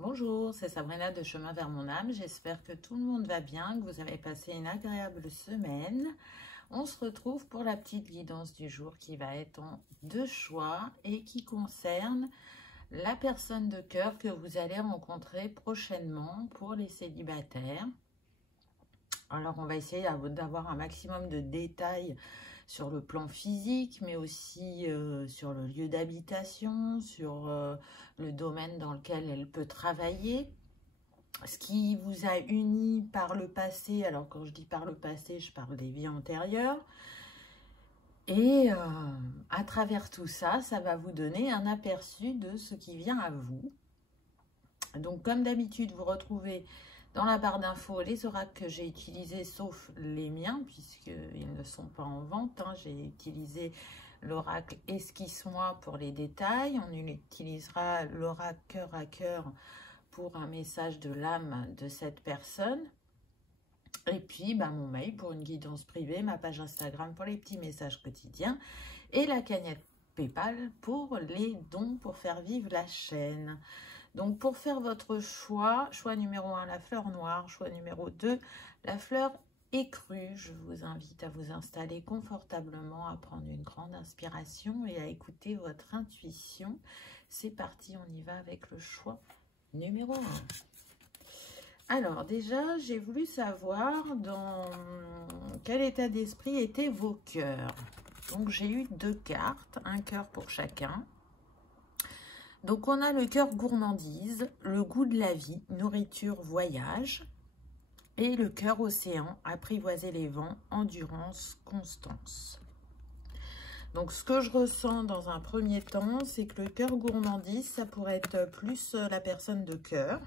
Bonjour, c'est Sabrina de Chemin vers mon âme. J'espère que tout le monde va bien, que vous avez passé une agréable semaine. On se retrouve pour la petite guidance du jour qui va être en deux choix et qui concerne la personne de cœur que vous allez rencontrer prochainement pour les célibataires. Alors, on va essayer d'avoir un maximum de détails sur le plan physique, mais aussi sur le lieu d'habitation, sur le domaine dans lequel elle peut travailler. Ce qui vous a uni par le passé, alors quand je dis par le passé, je parle des vies antérieures. Et à travers tout ça, ça va vous donner un aperçu de ce qui vient à vous. Donc, comme d'habitude, vous retrouvez dans la barre d'infos les oracles que j'ai utilisés, sauf les miens, puisqu'ils ne sont pas en vente. J'ai utilisé l'oracle Esquisse-moi pour les détails. On utilisera l'oracle cœur à cœur pour un message de l'âme de cette personne. Et puis, mon mail pour une guidance privée, ma page Instagram pour les petits messages quotidiens et la cagnotte PayPal pour les dons pour faire vivre la chaîne. Donc, pour faire votre choix numéro 1, la fleur noire, choix numéro 2, la fleur écrue. Je vous invite à vous installer confortablement, à prendre une grande inspiration et à écouter votre intuition. C'est parti, on y va avec le choix numéro 1. Alors, déjà, j'ai voulu savoir dans quel état d'esprit étaient vos cœurs. Donc, j'ai eu 2 cartes, un cœur pour chacun. Donc, on a le cœur gourmandise, le goût de la vie, nourriture, voyage. Et le cœur océan, apprivoiser les vents, endurance, constance. Donc, ce que je ressens dans un premier temps, c'est que le cœur gourmandise, ça pourrait être plus la personne de cœur,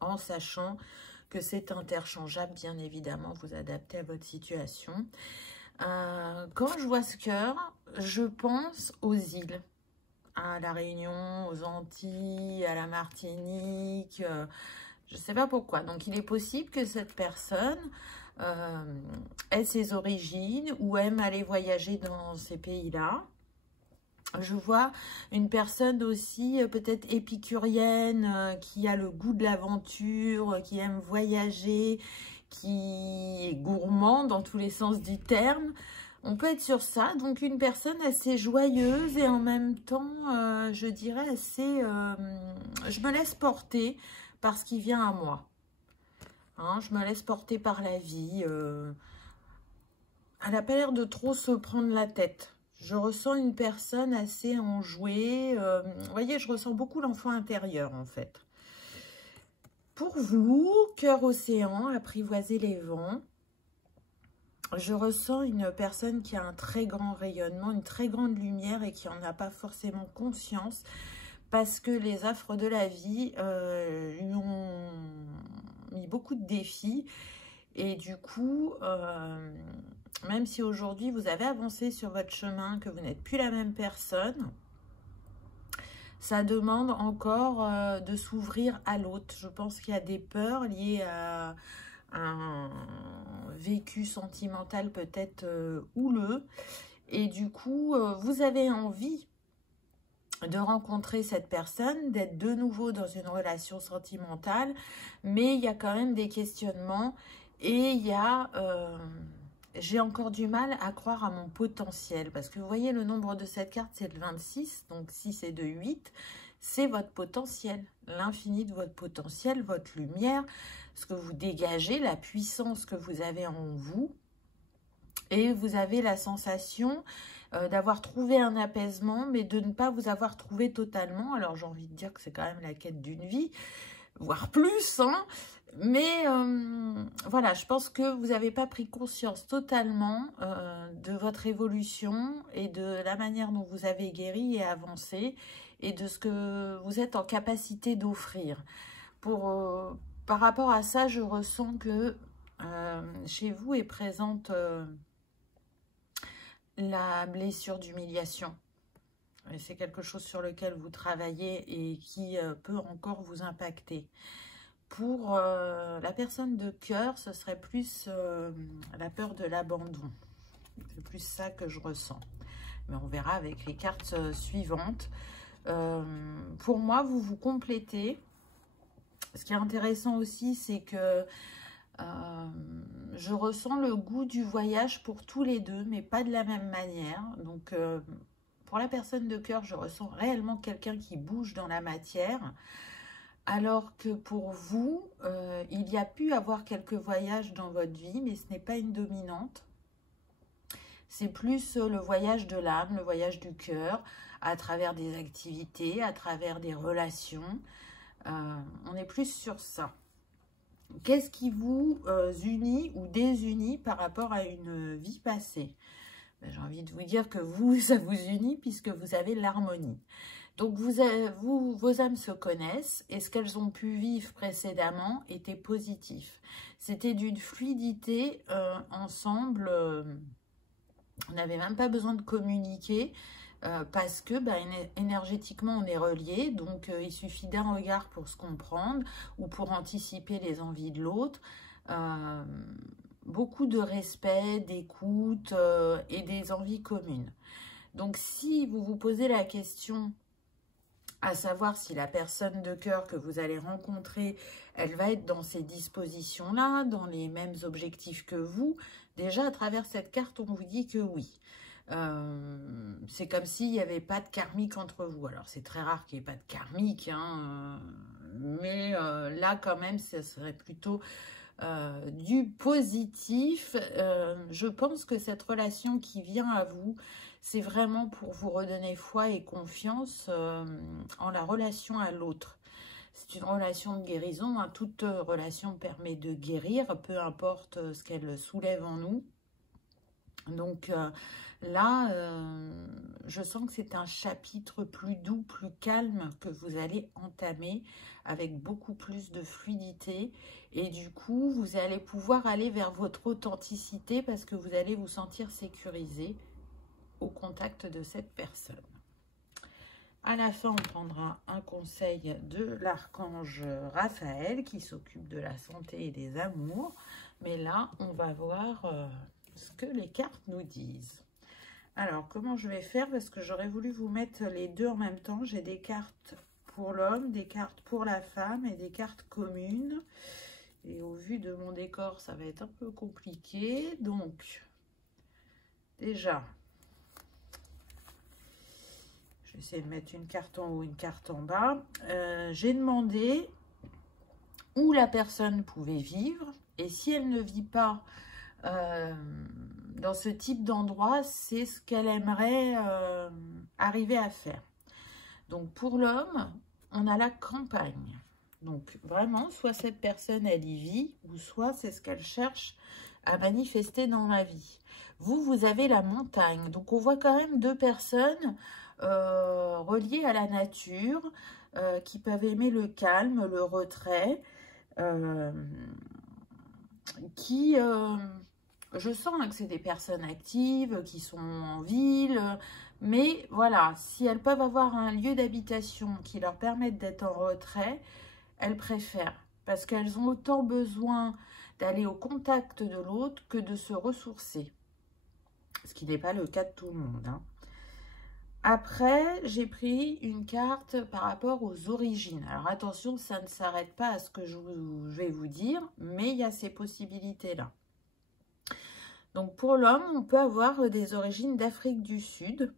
en sachant que c'est interchangeable, bien évidemment, vous adaptez à votre situation. Quand je vois ce cœur, je pense aux îles. À la Réunion, aux Antilles, à la Martinique, je ne sais pas pourquoi. Donc, il est possible que cette personne ait ses origines ou aime aller voyager dans ces pays-là. Je vois une personne aussi peut-être épicurienne, qui a le goût de l'aventure, qui aime voyager, qui est gourmand dans tous les sens du terme. On peut être sur ça, donc une personne assez joyeuse et en même temps, je dirais assez... je me laisse porter par ce qui vient à moi. Je me laisse porter par la vie. Elle n'a pas l'air de trop se prendre la tête. Je ressens une personne assez enjouée. Vous voyez, je ressens beaucoup l'enfant intérieur, en fait. Pour vous, cœur océan, apprivoiser les vents. Je ressens une personne qui a un très grand rayonnement, une très grande lumière et qui n'en a pas forcément conscience parce que les affres de la vie lui ont mis beaucoup de défis. Et du coup, même si aujourd'hui vous avez avancé sur votre chemin, que vous n'êtes plus la même personne, ça demande encore de s'ouvrir à l'autre. Je pense qu'il y a des peurs liées à un vécu sentimental peut-être houleux. Et du coup, vous avez envie de rencontrer cette personne, d'être de nouveau dans une relation sentimentale, mais il y a quand même des questionnements et il y a... j'ai encore du mal à croire à mon potentiel parce que vous voyez le nombre de cette carte c'est le 26, donc 6 et 2, 8, c'est votre potentiel, l'infini de votre potentiel, votre lumière, ce que vous dégagez, la puissance que vous avez en vous et vous avez la sensation d'avoir trouvé un apaisement mais de ne pas vous avoir trouvé totalement. Alors j'ai envie de dire que c'est quand même la quête d'une vie, voire plus, mais voilà, je pense que vous n'avez pas pris conscience totalement de votre évolution et de la manière dont vous avez guéri et avancé et de ce que vous êtes en capacité d'offrir. Par rapport à ça, je ressens que chez vous est présente la blessure d'humiliation. C'est quelque chose sur lequel vous travaillez et qui peut encore vous impacter. Pour la personne de cœur, ce serait plus la peur de l'abandon. C'est plus ça que je ressens. Mais on verra avec les cartes suivantes. Pour moi, vous vous complétez. Ce qui est intéressant aussi, c'est que je ressens le goût du voyage pour tous les deux, mais pas de la même manière. Donc, pour la personne de cœur, je ressens réellement quelqu'un qui bouge dans la matière. Alors que pour vous, il y a pu avoir quelques voyages dans votre vie, mais ce n'est pas une dominante. C'est plus le voyage de l'âme, le voyage du cœur, à travers des activités, à travers des relations. On est plus sur ça. Qu'est-ce qui vous unit ou désunit par rapport à une vie passée? J'ai envie de vous dire que vous, ça vous unit puisque vous avez l'harmonie. Donc, vos âmes se connaissent et ce qu'elles ont pu vivre précédemment était positif. C'était d'une fluidité ensemble. On n'avait même pas besoin de communiquer parce que énergétiquement, on est reliés. Donc, il suffit d'un regard pour se comprendre ou pour anticiper les envies de l'autre. Beaucoup de respect, d'écoute et des envies communes. Donc, si vous vous posez la question à savoir si la personne de cœur que vous allez rencontrer, elle va être dans ces dispositions-là, dans les mêmes objectifs que vous, déjà à travers cette carte, on vous dit que oui. C'est comme s'il n'y avait pas de karmique entre vous. Alors, c'est très rare qu'il n'y ait pas de karmique, hein, mais là, quand même, ce serait plutôt du positif. Je pense que cette relation qui vient à vous, c'est vraiment pour vous redonner foi et confiance en la relation à l'autre. C'est une relation de guérison. Hein. Toute relation permet de guérir, peu importe ce qu'elle soulève en nous. Donc là, je sens que c'est un chapitre plus doux, plus calme que vous allez entamer avec beaucoup plus de fluidité. Et du coup, vous allez pouvoir aller vers votre authenticité parce que vous allez vous sentir sécurisé au contact de cette personne. À la fin, on prendra un conseil de l'archange Raphaël qui s'occupe de la santé et des amours. Mais là, on va voir ce que les cartes nous disent. Alors, comment je vais faire? Parce que j'aurais voulu vous mettre les deux en même temps. J'ai des cartes pour l'homme, des cartes pour la femme et des cartes communes. Et au vu de mon décor, ça va être un peu compliqué. Donc, déjà, je vais essayer de mettre une carte en haut, une carte en bas. J'ai demandé où la personne pouvait vivre. Et si elle ne vit pas dans ce type d'endroit, c'est ce qu'elle aimerait arriver à faire. Donc, pour l'homme, on a la campagne. Donc, vraiment, soit cette personne, elle y vit, ou soit c'est ce qu'elle cherche à manifester dans la vie. Vous, vous avez la montagne. Donc, on voit quand même deux personnes reliées à la nature, qui peuvent aimer le calme, le retrait, je sens que c'est des personnes actives, qui sont en ville, mais voilà, si elles peuvent avoir un lieu d'habitation qui leur permette d'être en retrait, elles préfèrent, parce qu'elles ont autant besoin d'aller au contact de l'autre que de se ressourcer, ce qui n'est pas le cas de tout le monde, hein. Après, j'ai pris une carte par rapport aux origines. Alors attention, ça ne s'arrête pas à ce que je vais vous dire, mais il y a ces possibilités-là. Donc pour l'homme, on peut avoir des origines d'Afrique du Sud.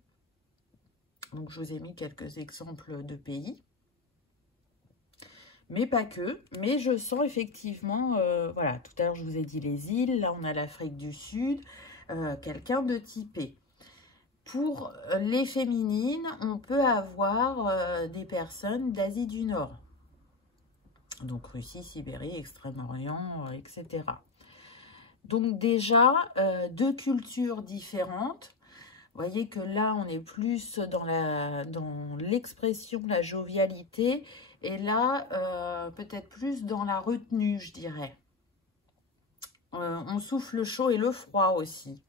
Donc je vous ai mis quelques exemples de pays. Mais pas que. Mais je sens effectivement, voilà, tout à l'heure je vous ai dit les îles, là on a l'Afrique du Sud, quelqu'un de typé. Pour les féminines, on peut avoir des personnes d'Asie du Nord. Donc Russie, Sibérie, Extrême-Orient, etc. Donc déjà, deux cultures différentes. Vous voyez que là, on est plus dans l'expression, la jovialité. Et là, peut-être plus dans la retenue, je dirais. On souffle le chaud et le froid aussi.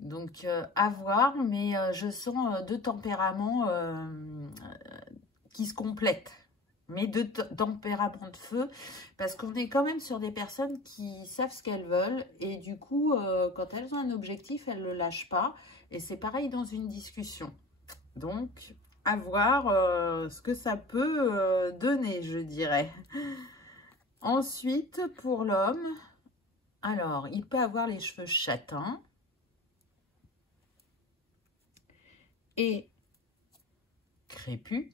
Donc, à voir, mais je sens deux tempéraments qui se complètent. Mais deux tempéraments de feu, parce qu'on est quand même sur des personnes qui savent ce qu'elles veulent. Et du coup, quand elles ont un objectif, elles ne le lâchent pas. Et c'est pareil dans une discussion. Donc, à voir ce que ça peut donner, je dirais. Ensuite, pour l'homme, alors, il peut avoir les cheveux châtains et crépus.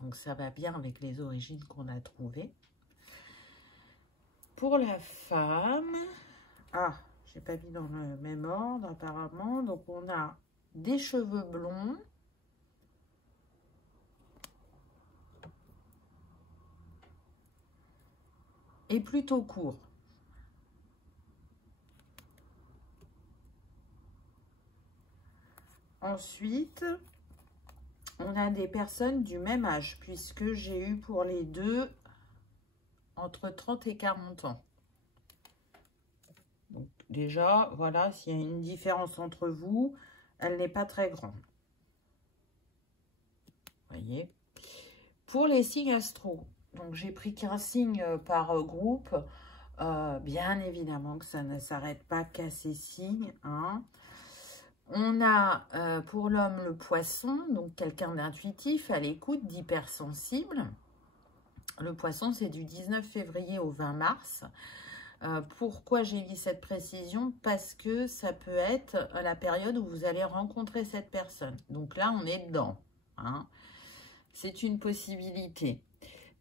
Donc, ça va bien avec les origines qu'on a trouvées. Pour la femme, ah, j'ai pas mis dans le même ordre apparemment. Donc, on a des cheveux blonds. Et plutôt courts. Ensuite, on a des personnes du même âge, puisque j'ai eu pour les deux entre 30 et 40 ans. Donc déjà, voilà, s'il y a une différence entre vous, elle n'est pas très grande. Vous voyez. Pour les signes astro, donc j'ai pris qu'un signe par groupe. Bien évidemment que ça ne s'arrête pas qu'à ces signes, hein. On a pour l'homme le poisson, donc quelqu'un d'intuitif, à l'écoute, d'hypersensible. Le poisson, c'est du 19 février au 20 mars. Pourquoi j'ai mis cette précision? Parce que ça peut être la période où vous allez rencontrer cette personne. Donc là, on est dedans, hein. C'est une possibilité.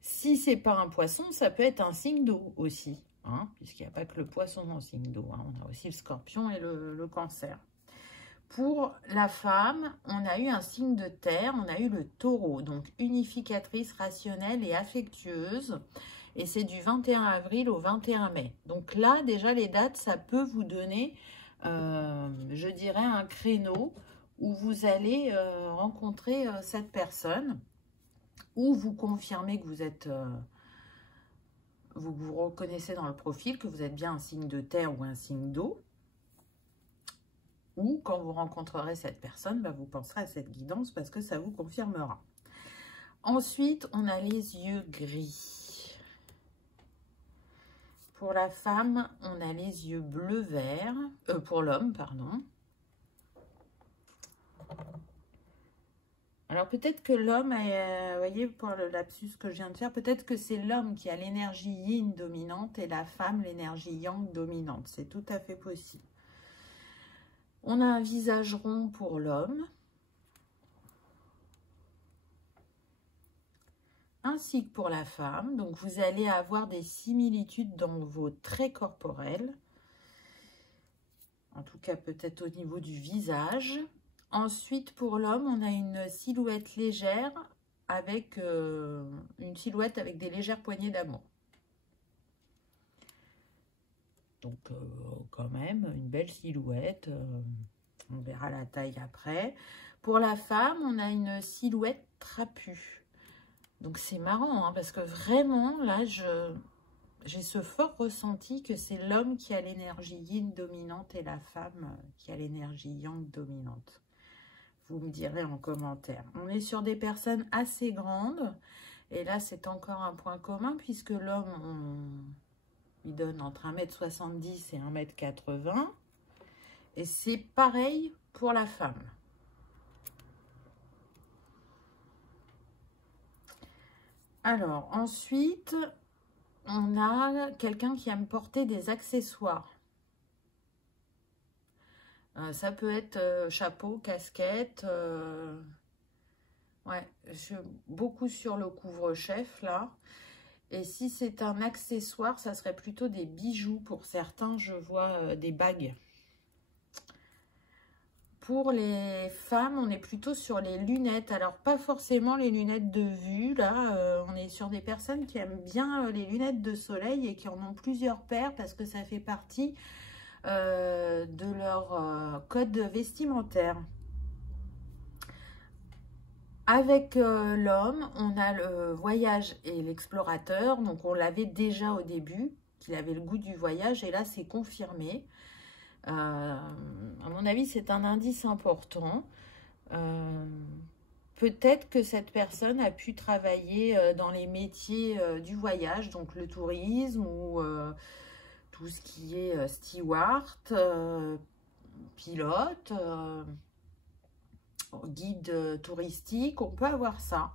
Si c'est pas un poisson, ça peut être un signe d'eau aussi, hein, puisqu'il n'y a pas que le poisson en signe d'eau, hein. On a aussi le scorpion et le cancer. Pour la femme, on a eu un signe de terre, on a eu le taureau, donc unificatrice, rationnelle et affectueuse. Et c'est du 21 avril au 21 mai. Donc là, déjà, les dates, ça peut vous donner, je dirais, un créneau où vous allez rencontrer cette personne, ou vous confirmez que vous êtes... vous vous reconnaissez dans le profil, que vous êtes bien un signe de terre ou un signe d'eau. Ou quand vous rencontrerez cette personne, bah, vous penserez à cette guidance parce que ça vous confirmera. Ensuite, on a les yeux gris. Pour la femme, on a les yeux bleu-vert. Pour l'homme, pardon. Alors peut-être que l'homme, vous voyez, pour le lapsus que je viens de faire, peut-être que c'est l'homme qui a l'énergie yin dominante et la femme l'énergie yang dominante. C'est tout à fait possible. On a un visage rond pour l'homme, ainsi que pour la femme. Donc, vous allez avoir des similitudes dans vos traits corporels. En tout cas, peut-être au niveau du visage. Ensuite, pour l'homme, on a une silhouette légère avec une silhouette avec des légères poignées d'amour. Donc, quand même, une belle silhouette. On verra la taille après. Pour la femme, on a une silhouette trapue. Donc, c'est marrant, hein, parce que vraiment, là, j'ai ce fort ressenti que c'est l'homme qui a l'énergie yin dominante et la femme qui a l'énergie yang dominante. Vous me direz en commentaire. On est sur des personnes assez grandes. Et là, c'est encore un point commun puisque l'homme, il donne entre 1,70 m et 1,80 m. Et c'est pareil pour la femme. Alors, ensuite, on a quelqu'un qui aime porter des accessoires. Ça peut être chapeau, casquette. Ouais, je suis beaucoup sur le couvre-chef là. Et si c'est un accessoire, ça serait plutôt des bijoux. Pour certains, je vois des bagues. Pour les femmes, on est plutôt sur les lunettes. Alors, pas forcément les lunettes de vue. Là, on est sur des personnes qui aiment bien les lunettes de soleil et qui en ont plusieurs paires parce que ça fait partie de leur code vestimentaire. Avec l'homme, on a le voyage et l'explorateur. Donc, on l'avait déjà au début, qu'il avait le goût du voyage. Et là, c'est confirmé. À mon avis, c'est un indice important. Peut-être que cette personne a pu travailler dans les métiers du voyage, donc le tourisme ou tout ce qui est steward, pilote. guide touristique, on peut avoir ça.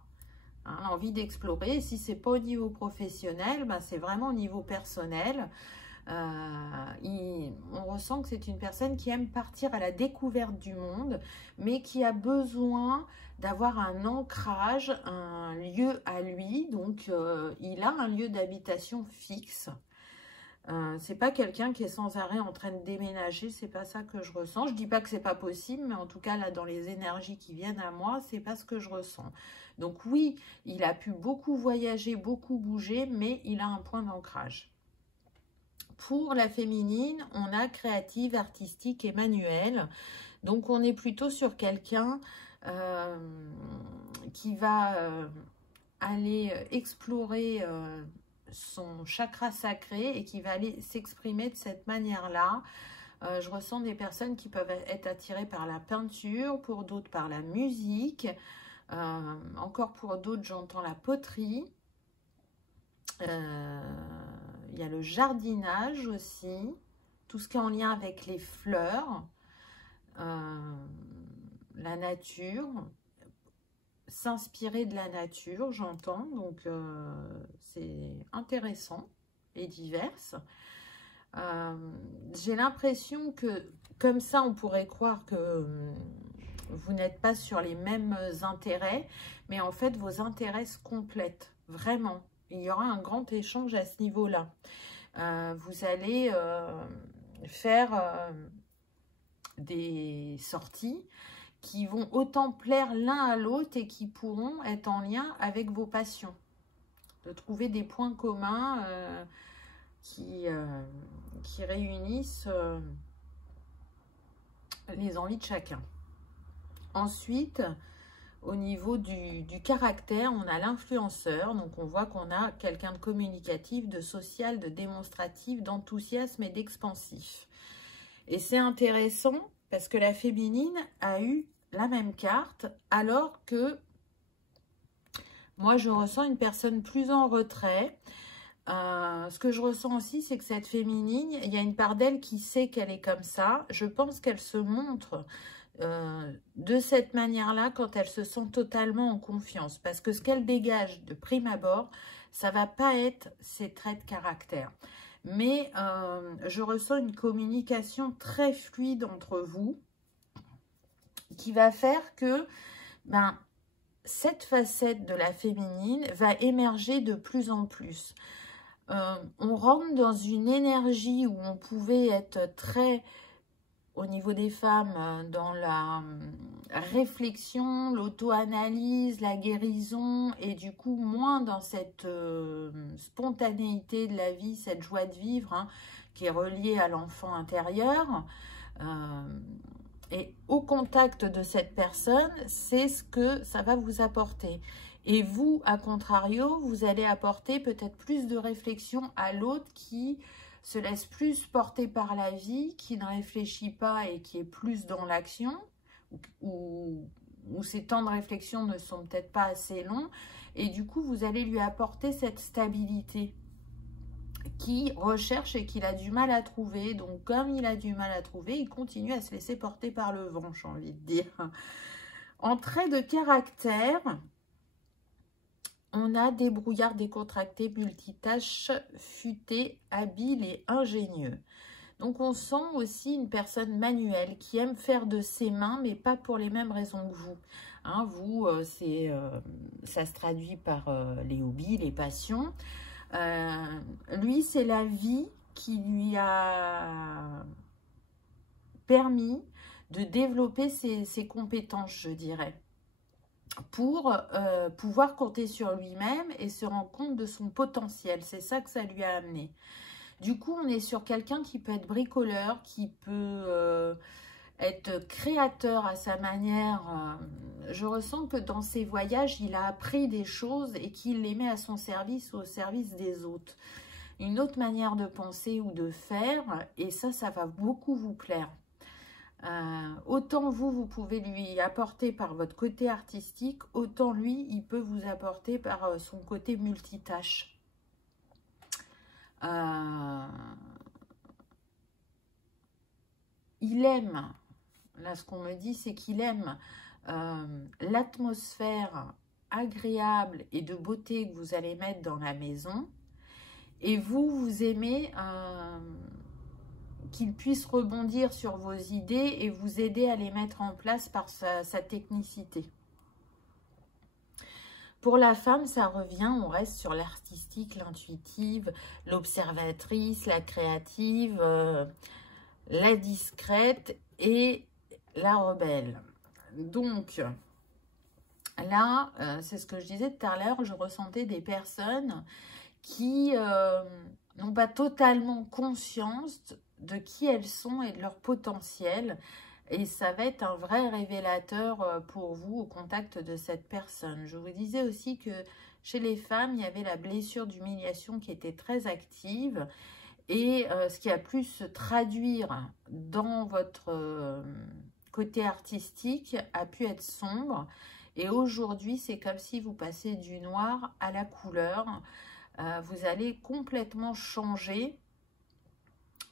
Hein, l'envie d'explorer. Si c'est pas au niveau professionnel, ben c'est vraiment au niveau personnel. On ressent que c'est une personne qui aime partir à la découverte du monde, mais qui a besoin d'avoir un ancrage, un lieu à lui. Donc, il a un lieu d'habitation fixe. C'est pas quelqu'un qui est sans arrêt en train de déménager, c'est pas ça que je ressens. Je dis pas que c'est pas possible, mais en tout cas là dans les énergies qui viennent à moi, c'est pas ce que je ressens. Donc oui, il a pu beaucoup voyager, beaucoup bouger, mais il a un point d'ancrage. Pour la féminine, on a créative, artistique et manuelle. Donc on est plutôt sur quelqu'un qui va aller explorer son chakra sacré et qui va aller s'exprimer de cette manière-là. Je ressens des personnes qui peuvent être attirées par la peinture, pour d'autres par la musique, encore pour d'autres j'entends la poterie. Il y a le jardinage aussi, tout ce qui est en lien avec les fleurs, la nature, s'inspirer de la nature, j'entends, donc c'est intéressant et divers. J'ai l'impression que, comme ça, on pourrait croire que vous n'êtes pas sur les mêmes intérêts, mais en fait, vos intérêts se complètent, vraiment. Il y aura un grand échange à ce niveau-là. Vous allez faire des sorties qui vont autant plaire l'un à l'autre et qui pourront être en lien avec vos passions. De trouver des points communs qui réunissent les envies de chacun. Ensuite, au niveau du caractère, on a l'influenceur. Donc, on voit qu'on a quelqu'un de communicatif, de social, de démonstratif, d'enthousiasme et d'expansif. Et c'est intéressant parce que la féminine a eu la même carte, alors que moi, je ressens une personne plus en retrait. Ce que je ressens aussi, c'est que cette féminine, il y a une part d'elle qui sait qu'elle est comme ça. Je pense qu'elle se montre de cette manière-là quand elle se sent totalement en confiance. Parce que ce qu'elle dégage de prime abord, ça va pas être ses traits de caractère. Mais je ressens une communication très fluide entre vous qui va faire que cette facette de la féminine va émerger de plus en plus. On rentre dans une énergie où on pouvait être très, au niveau des femmes, dans la réflexion, l'auto-analyse, la guérison, et du coup moins dans cette spontanéité de la vie, cette joie de vivre, hein, qui est reliée à l'enfant intérieur. Et au contact de cette personne, c'est ce que ça va vous apporter. Et vous, à contrario, vous allez apporter peut-être plus de réflexion à l'autre qui se laisse plus porter par la vie, qui ne réfléchit pas et qui est plus dans l'action, où ces temps de réflexion ne sont peut-être pas assez longs. Et du coup, vous allez lui apporter cette stabilité qui recherche et qu'il a du mal à trouver. Donc, comme il a du mal à trouver, il continue à se laisser porter par le vent, j'ai envie de dire. En trait de caractère, on a débrouillard, décontracté, multitâche, futé, habile et ingénieux. Donc, on sent aussi une personne manuelle qui aime faire de ses mains, mais pas pour les mêmes raisons que vous. Hein, vous, ça se traduit par les hobbies, les passions. Lui, c'est la vie qui lui a permis de développer ses compétences, je dirais, pour pouvoir compter sur lui-même et se rendre compte de son potentiel. C'est ça que ça lui a amené. Du coup, on est sur quelqu'un qui peut être bricoleur, qui peut être créateur à sa manière. Je ressens que dans ses voyages, il a appris des choses et qu'il les met à son service ou au service des autres. Une autre manière de penser ou de faire, et ça va beaucoup vous plaire. Autant vous pouvez lui apporter par votre côté artistique, autant lui, il peut vous apporter par son côté multitâche. Il aime, là ce qu'on me dit, c'est qu'il aime l'atmosphère agréable et de beauté que vous allez mettre dans la maison. Et vous aimez qu'il puisse rebondir sur vos idées et vous aider à les mettre en place par sa technicité. Pour la femme, ça revient, on reste sur l'artistique, l'intuitive, l'observatrice, la créative, la discrète et la rebelle. Donc, là, c'est ce que je disais tout à l'heure, je ressentais des personnes qui n'ont pas totalement conscience de qui elles sont et de leur potentiel. Et ça va être un vrai révélateur pour vous au contact de cette personne. Je vous disais aussi que chez les femmes, il y avait la blessure d'humiliation qui était très active. Et ce qui a pu se traduire dans votre côté artistique a pu être sombre. Et aujourd'hui, c'est comme si vous passez du noir à la couleur. Vous allez complètement changer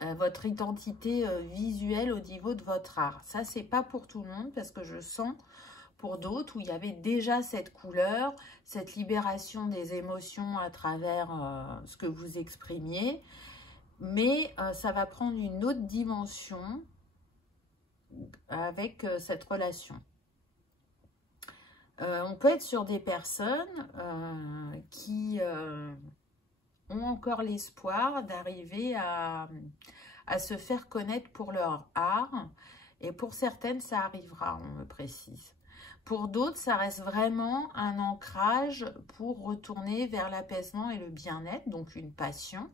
votre identité visuelle au niveau de votre art. Ça, c'est pas pour tout le monde parce que je sens pour d'autres où il y avait déjà cette couleur, cette libération des émotions à travers ce que vous exprimiez. Mais ça va prendre une autre dimension avec cette relation. On peut être sur des personnes qui ont encore l'espoir d'arriver à se faire connaître pour leur art. Et pour certaines, ça arrivera, on me précise. Pour d'autres, ça reste vraiment un ancrage pour retourner vers l'apaisement et le bien-être, donc une passion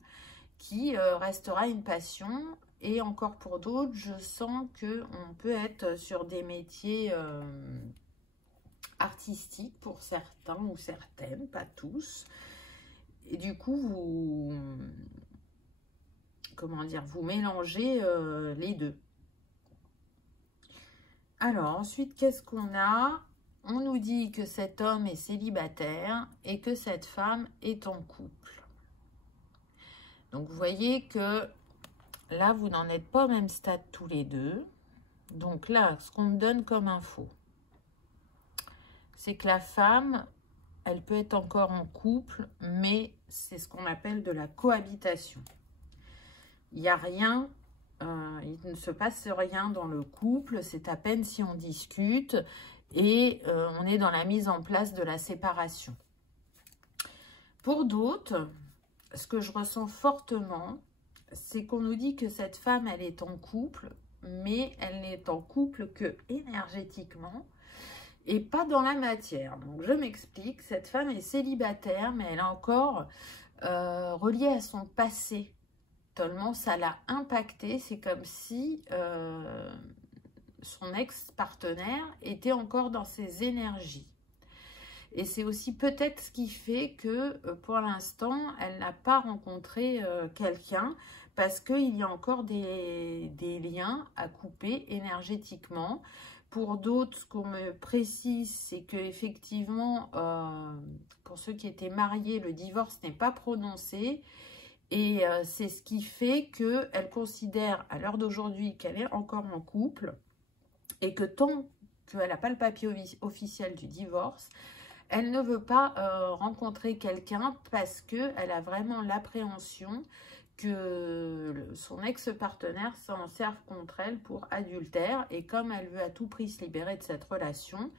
qui restera une passion. Et encore pour d'autres, je sens qu'on peut être sur des métiers artistiques pour certains ou certaines, pas tous. Et du coup, vous mélangez les deux. Alors, ensuite, qu'est-ce qu'on a? On nous dit que cet homme est célibataire et que cette femme est en couple. Donc, vous voyez que là, vous n'en êtes pas au même stade tous les deux. Donc là, ce qu'on me donne comme info, c'est que la femme, elle peut être encore en couple, mais c'est ce qu'on appelle de la cohabitation. Il n'y a rien, il ne se passe rien dans le couple, c'est à peine si on discute et on est dans la mise en place de la séparation. Pour d'autres, ce que je ressens fortement, c'est qu'on nous dit que cette femme, elle est en couple, mais elle n'est en couple que énergétiquement et pas dans la matière. Donc, je m'explique, cette femme est célibataire, mais elle est encore reliée à son passé. Tellement ça l'a impacté, c'est comme si son ex-partenaire était encore dans ses énergies. Et c'est aussi peut-être ce qui fait que pour l'instant, elle n'a pas rencontré quelqu'un parce qu'il y a encore des liens à couper énergétiquement. Pour d'autres, ce qu'on me précise, c'est qu'effectivement, pour ceux qui étaient mariés, le divorce n'est pas prononcé. Et c'est ce qui fait qu'elle considère à l'heure d'aujourd'hui qu'elle est encore en couple et que tant qu'elle n'a pas le papier officiel du divorce, elle ne veut pas rencontrer quelqu'un parce qu'elle a vraiment l'appréhension que son ex-partenaire s'en serve contre elle pour adultère. Et comme elle veut à tout prix se libérer de cette relation,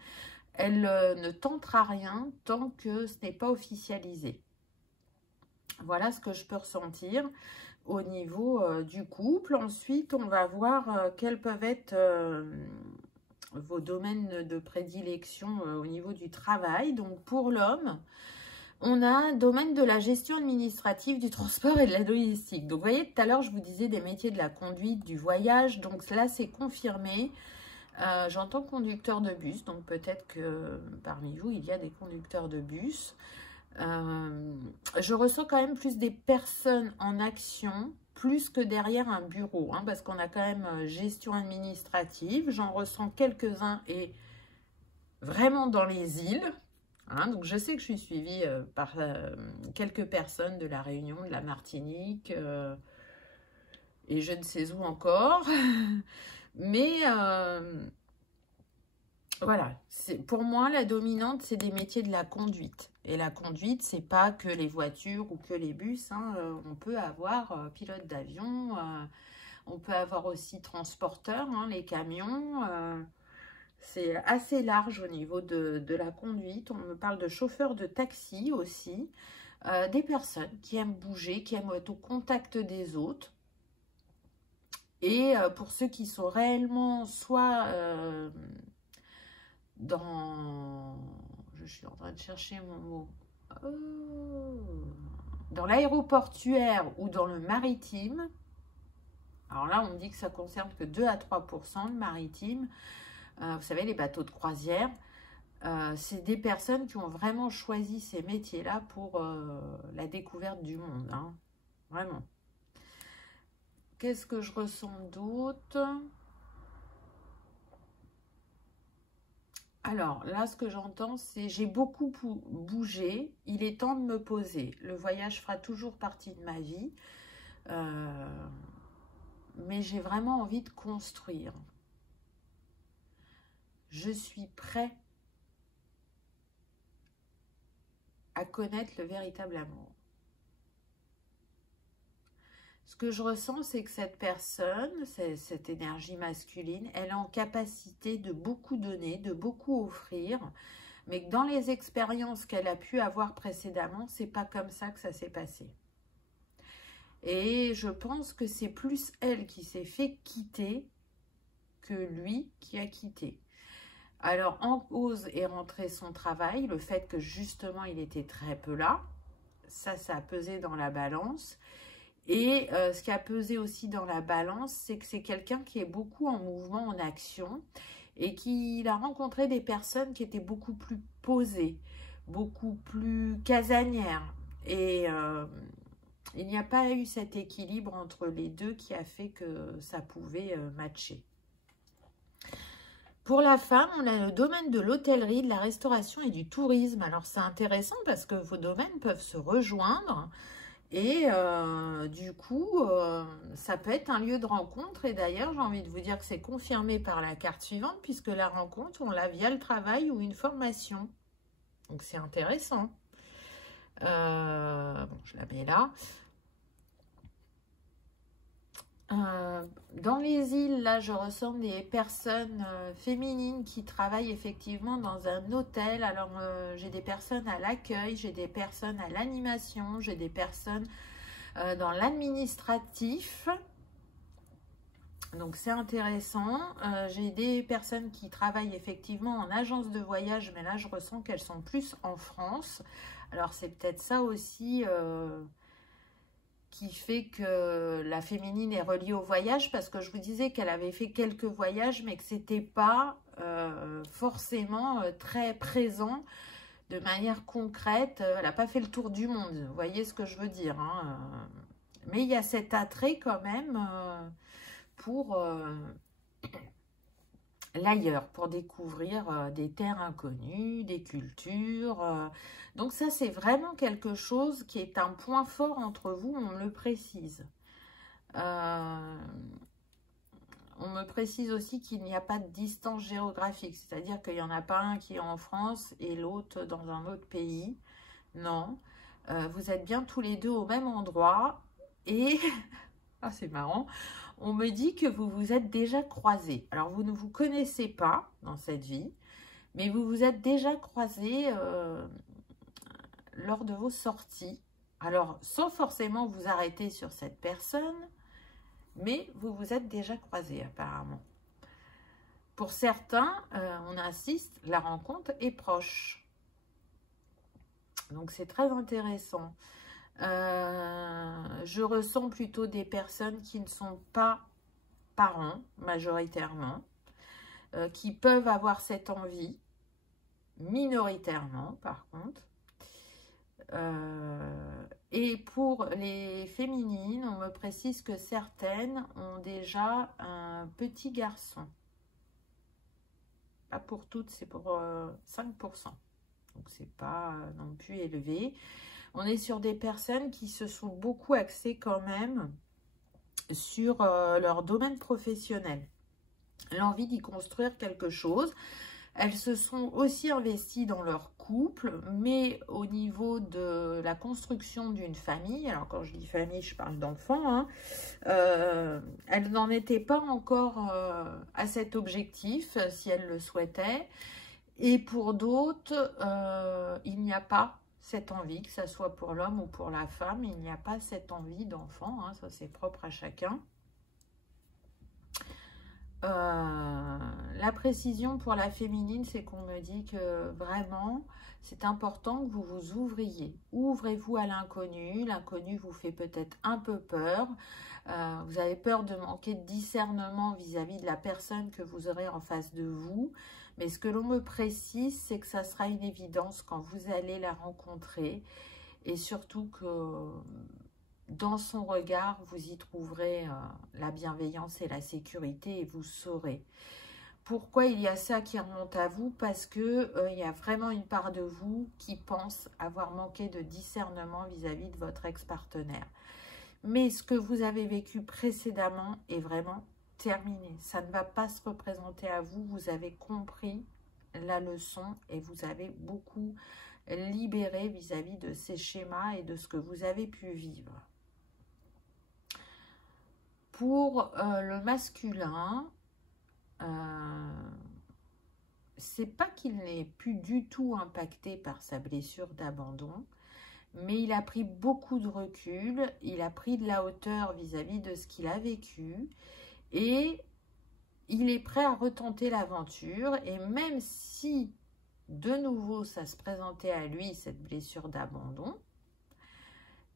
elle ne tentera rien tant que ce n'est pas officialisé. Voilà ce que je peux ressentir au niveau du couple. Ensuite, on va voir quels peuvent être vos domaines de prédilection au niveau du travail. Donc, pour l'homme, on a un domaine de la gestion administrative, du transport et de la logistique. Donc, vous voyez, tout à l'heure, je vous disais des métiers de la conduite, du voyage. Donc, là, c'est confirmé. J'entends conducteur de bus. Donc, peut-être que parmi vous, il y a des conducteurs de bus. Je ressens quand même plus des personnes en action, plus que derrière un bureau, hein, parce qu'on a quand même gestion administrative. J'en ressens quelques-uns et vraiment dans les îles. Hein, donc, je sais que je suis suivie par quelques personnes de la Réunion, de la Martinique et je ne sais où encore. Mais Voilà, pour moi, la dominante, c'est des métiers de la conduite. Et la conduite, c'est pas que les voitures ou que les bus. Hein. On peut avoir pilote d'avion, on peut avoir aussi transporteur, hein, les camions. C'est assez large au niveau de la conduite. On me parle de chauffeur de taxi aussi. Des personnes qui aiment bouger, qui aiment être au contact des autres. Et pour ceux qui sont réellement soit je suis en train de chercher mon mot. Dans l'aéroportuaire ou dans le maritime. Alors là, on me dit que ça concerne que 2 à 3% le maritime. Vous savez, les bateaux de croisière. C'est des personnes qui ont vraiment choisi ces métiers-là pour la découverte du monde. Hein. Vraiment. Qu'est-ce que je ressens d'autre? Alors, là, ce que j'entends, c'est « j'ai beaucoup bougé, il est temps de me poser. Le voyage fera toujours partie de ma vie, mais j'ai vraiment envie de construire. Je suis prêt à connaître le véritable amour. » Ce que je ressens, c'est que cette personne, cette énergie masculine, elle est en capacité de beaucoup donner, de beaucoup offrir, mais que dans les expériences qu'elle a pu avoir précédemment, c'est pas comme ça que ça s'est passé. Et je pense que c'est plus elle qui s'est fait quitter que lui qui a quitté. Alors, en cause est rentré son travail, le fait que justement il était très peu là, ça a pesé dans la balance. Et ce qui a pesé aussi dans la balance, c'est que c'est quelqu'un qui est beaucoup en mouvement, en action, et qu'il a rencontré des personnes qui étaient beaucoup plus posées, beaucoup plus casanières. Et il n'y a pas eu cet équilibre entre les deux qui a fait que ça pouvait matcher. Pour la femme, on a le domaine de l'hôtellerie, de la restauration et du tourisme. Alors c'est intéressant parce que vos domaines peuvent se rejoindre. Et du coup, ça peut être un lieu de rencontre. Et d'ailleurs, j'ai envie de vous dire que c'est confirmé par la carte suivante, puisque la rencontre, on l'a via le travail ou une formation. Donc, c'est intéressant. Bon, je la mets là. Dans les îles, là, je ressens des personnes féminines qui travaillent effectivement dans un hôtel. Alors, j'ai des personnes à l'accueil, j'ai des personnes à l'animation, j'ai des personnes dans l'administratif. Donc, c'est intéressant. J'ai des personnes qui travaillent effectivement en agence de voyage, mais là, je ressens qu'elles sont plus en France. Alors, c'est peut-être ça aussi... qui fait que la féminine est reliée au voyage, parce que je vous disais qu'elle avait fait quelques voyages, mais que c'était pas forcément très présent de manière concrète. Elle n'a pas fait le tour du monde, vous voyez ce que je veux dire. Hein. Mais il y a cet attrait quand même pour l'ailleurs, pour découvrir des terres inconnues, des cultures. Donc ça, c'est vraiment quelque chose qui est un point fort entre vous, on me le précise. On me précise aussi qu'il n'y a pas de distance géographique, c'est-à-dire qu'il n'y en a pas un qui est en France et l'autre dans un autre pays. Non, vous êtes bien tous les deux au même endroit et... ah, c'est marrant. On me dit que vous vous êtes déjà croisés. Alors, vous ne vous connaissez pas dans cette vie, mais vous vous êtes déjà croisés lors de vos sorties. Alors, sans forcément vous arrêter sur cette personne, mais vous vous êtes déjà croisés apparemment. Pour certains, on insiste, la rencontre est proche. Donc, c'est très intéressant. Je ressens plutôt des personnes qui ne sont pas parents, majoritairement, qui peuvent avoir cette envie, minoritairement, par contre. Et pour les féminines, on me précise que certaines ont déjà un petit garçon. Pas pour toutes, c'est pour 5%. Donc, c'est pas non plus élevé. On est sur des personnes qui se sont beaucoup axées quand même sur leur domaine professionnel. L'envie d'y construire quelque chose. Elles se sont aussi investies dans leur couple, mais au niveau de la construction d'une famille, alors quand je dis famille, je parle d'enfants, hein, elles n'en étaient pas encore à cet objectif, si elles le souhaitaient. Et pour d'autres, il n'y a pas cette envie, que ce soit pour l'homme ou pour la femme, il n'y a pas cette envie d'enfant, hein, ça c'est propre à chacun. La précision pour la féminine, c'est qu'on me dit que vraiment, c'est important que vous vous ouvriez. Ouvrez-vous à l'inconnu. L'inconnu vous fait peut-être un peu peur. Vous avez peur de manquer de discernement vis-à-vis de la personne que vous aurez en face de vous. Mais ce que l'on me précise, c'est que ça sera une évidence quand vous allez la rencontrer. Et surtout que dans son regard, vous y trouverez la bienveillance et la sécurité et vous saurez. Pourquoi il y a ça qui remonte à vous? Parce que il y a vraiment une part de vous qui pense avoir manqué de discernement vis-à-vis de votre ex-partenaire. Mais ce que vous avez vécu précédemment est vraiment terminé. Ça ne va pas se représenter à vous. Vous avez compris la leçon et vous avez beaucoup libéré vis-à-vis de ces schémas et de ce que vous avez pu vivre. Pour le masculin, c'est pas qu'il n'est plus du tout impacté par sa blessure d'abandon, mais il a pris beaucoup de recul, il a pris de la hauteur vis-à-vis de ce qu'il a vécu et il est prêt à retenter l'aventure. Et même si de nouveau ça se présentait à lui, cette blessure d'abandon,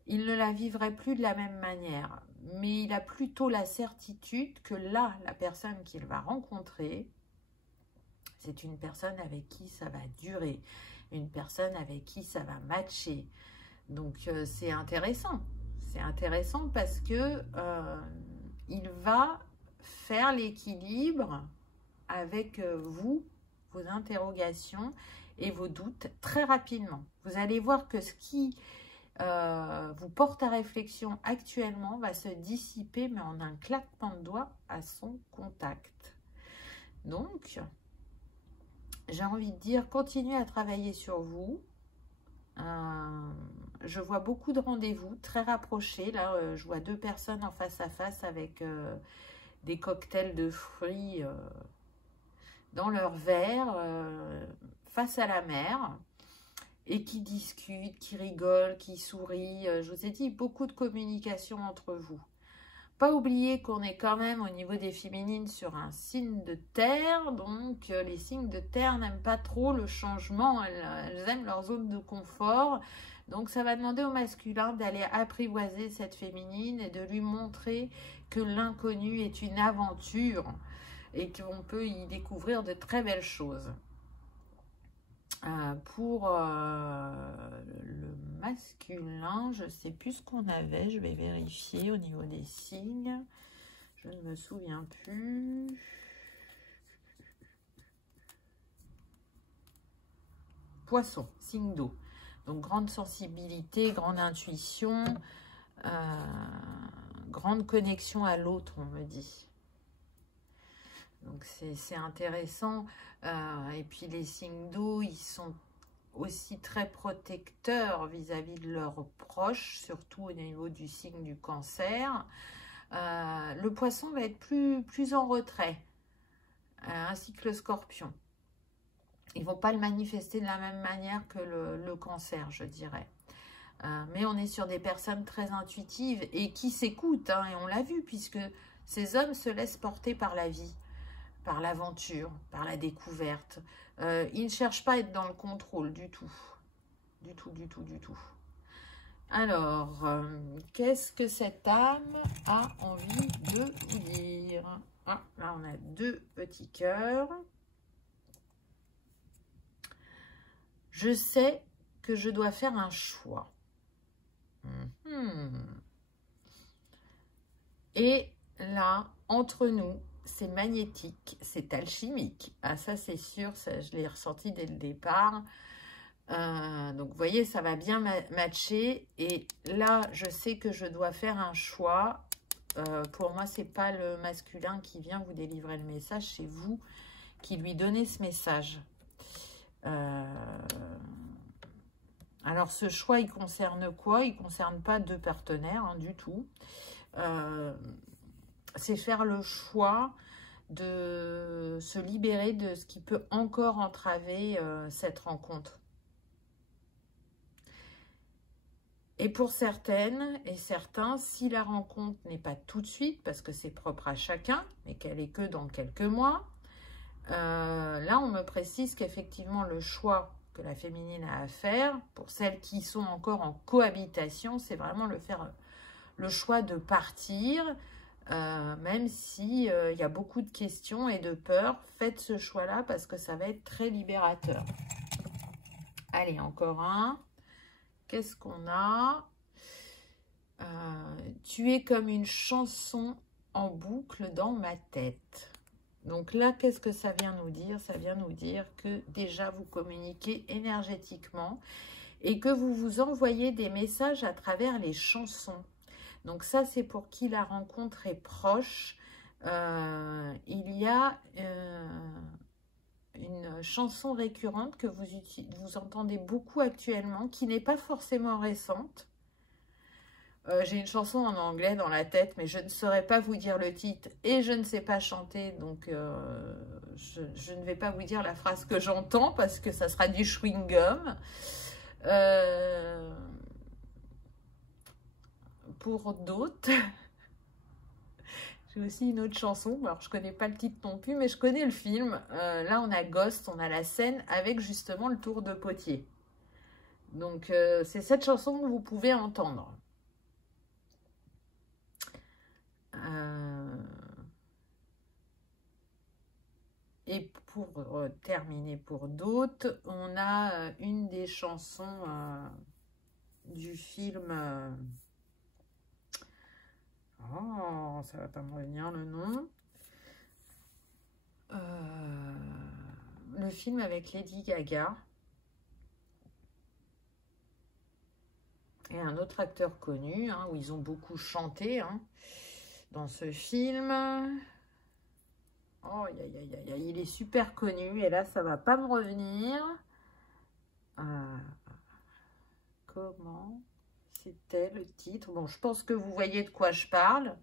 il ne la vivrait plus de la même manière. Mais il a plutôt la certitude que là, la personne qu'il va rencontrer, c'est une personne avec qui ça va durer, une personne avec qui ça va matcher. Donc c'est intéressant. C'est intéressant parce que il va faire l'équilibre avec vous, vos interrogations et vos doutes très rapidement. Vous allez voir que ce qui vous porte à réflexion actuellement va se dissiper, mais en un claquement de doigts à son contact. Donc, j'ai envie de dire, continuez à travailler sur vous. Je vois beaucoup de rendez-vous très rapprochés. Là, je vois deux personnes en face à face avec des cocktails de fruits dans leur verre, face à la mer. Et qui discutent, qui rigolent, qui sourient. Je vous ai dit, beaucoup de communication entre vous. Pas oublier qu'on est quand même au niveau des féminines sur un signe de terre. Donc, les signes de terre n'aiment pas trop le changement. Elles aiment leur zone de confort. Donc, ça va demander au masculin d'aller apprivoiser cette féminine et de lui montrer que l'inconnu est une aventure et qu'on peut y découvrir de très belles choses. Pour le masculin, je ne sais plus ce qu'on avait, je vais vérifier au niveau des signes, je ne me souviens plus. Poisson, signe d'eau, donc grande sensibilité, grande intuition, grande connexion à l'autre, on me dit. Donc c'est intéressant. Et puis les signes d'eau, ils sont aussi très protecteurs vis-à-vis de leurs proches, surtout au niveau du signe du cancer. Le poisson va être plus en retrait, ainsi que le scorpion. Ils ne vont pas le manifester de la même manière que le cancer, je dirais. Mais on est sur des personnes très intuitives et qui s'écoutent, hein, et on l'a vu, puisque ces hommes se laissent porter par la vie, par l'aventure, par la découverte. Ils ne cherchent pas à être dans le contrôle du tout. Du tout, du tout, du tout. Alors, qu'est-ce que cette âme a envie de vous dire? Ah, là, on a deux petits cœurs. Je sais que je dois faire un choix. Et là, entre nous, c'est magnétique, c'est alchimique. Ah, ça, c'est sûr, ça, je l'ai ressenti dès le départ. Donc, vous voyez, ça va bien matcher. Et là, je sais que je dois faire un choix. Pour moi, c'est pas le masculin qui vient vous délivrer le message, c'est vous qui lui donnait ce message. Alors, ce choix, il concerne quoi? Il ne concerne pas deux partenaires, hein, du tout. C'est faire le choix de se libérer de ce qui peut encore entraver cette rencontre. Et pour certaines et certains, si la rencontre n'est pas tout de suite, parce que c'est propre à chacun, mais qu'elle est que dans quelques mois, là, on me précise qu'effectivement, le choix que la féminine a à faire, pour celles qui sont encore en cohabitation, c'est vraiment le choix de partir, même si y a beaucoup de questions et de peurs. Faites ce choix-là parce que ça va être très libérateur. Allez, encore un. Qu'est-ce qu'on a? Tu es comme une chanson en boucle dans ma tête. Donc là, qu'est-ce que ça vient nous dire? Ça vient nous dire que déjà, vous communiquez énergétiquement et que vous vous envoyez des messages à travers les chansons. Donc ça, c'est pour qui la rencontre est proche. Il y a une chanson récurrente que vous entendez beaucoup actuellement, qui n'est pas forcément récente. J'ai une chanson en anglais dans la tête, mais je ne saurais pas vous dire le titre et je ne sais pas chanter, donc je ne vais pas vous dire la phrase que j'entends parce que ça sera du chewing-gum. Pour d'autres, j'ai aussi une autre chanson, alors je ne connais pas le titre non plus, mais je connais le film. Là, on a Ghost, on a la scène avec justement le tour de potier. Donc, c'est cette chanson que vous pouvez entendre. Et pour terminer pour d'autres, on a une des chansons du film... oh, ça va pas me revenir le nom. Le film avec Lady Gaga. Et un autre acteur connu, hein, où ils ont beaucoup chanté hein, dans ce film. Oh, il est super connu et là, ça va pas me revenir. Comment c'était le titre? Bon, je pense que vous voyez de quoi je parle.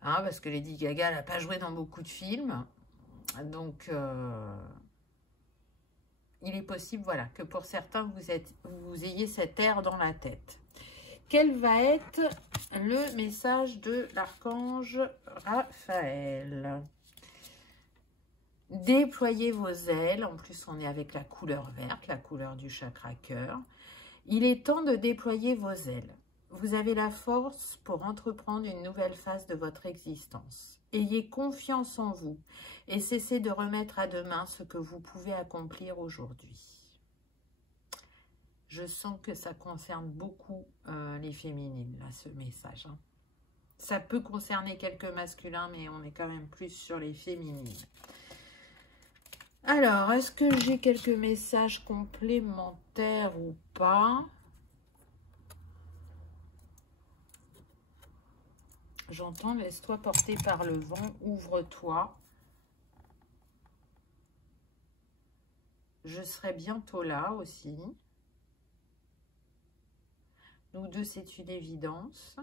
Hein, parce que Lady Gaga, elle n'a pas joué dans beaucoup de films. Donc, il est possible, voilà, que pour certains, vous ayez cet air dans la tête. Quel va être le message de l'archange Raphaël? Déployez vos ailes. En plus, on est avec la couleur verte, la couleur du chakra cœur. Il est temps de déployer vos ailes. Vous avez la force pour entreprendre une nouvelle phase de votre existence. Ayez confiance en vous et cessez de remettre à demain ce que vous pouvez accomplir aujourd'hui. Je sens que ça concerne beaucoup les féminines, là, ce message. Hein. Ça peut concerner quelques masculins, mais on est quand même plus sur les féminines. Alors, est-ce que j'ai quelques messages complémentaires ou pas? J'entends, laisse-toi porter par le vent, ouvre-toi. Je serai bientôt là aussi. Nous deux, c'est une évidence.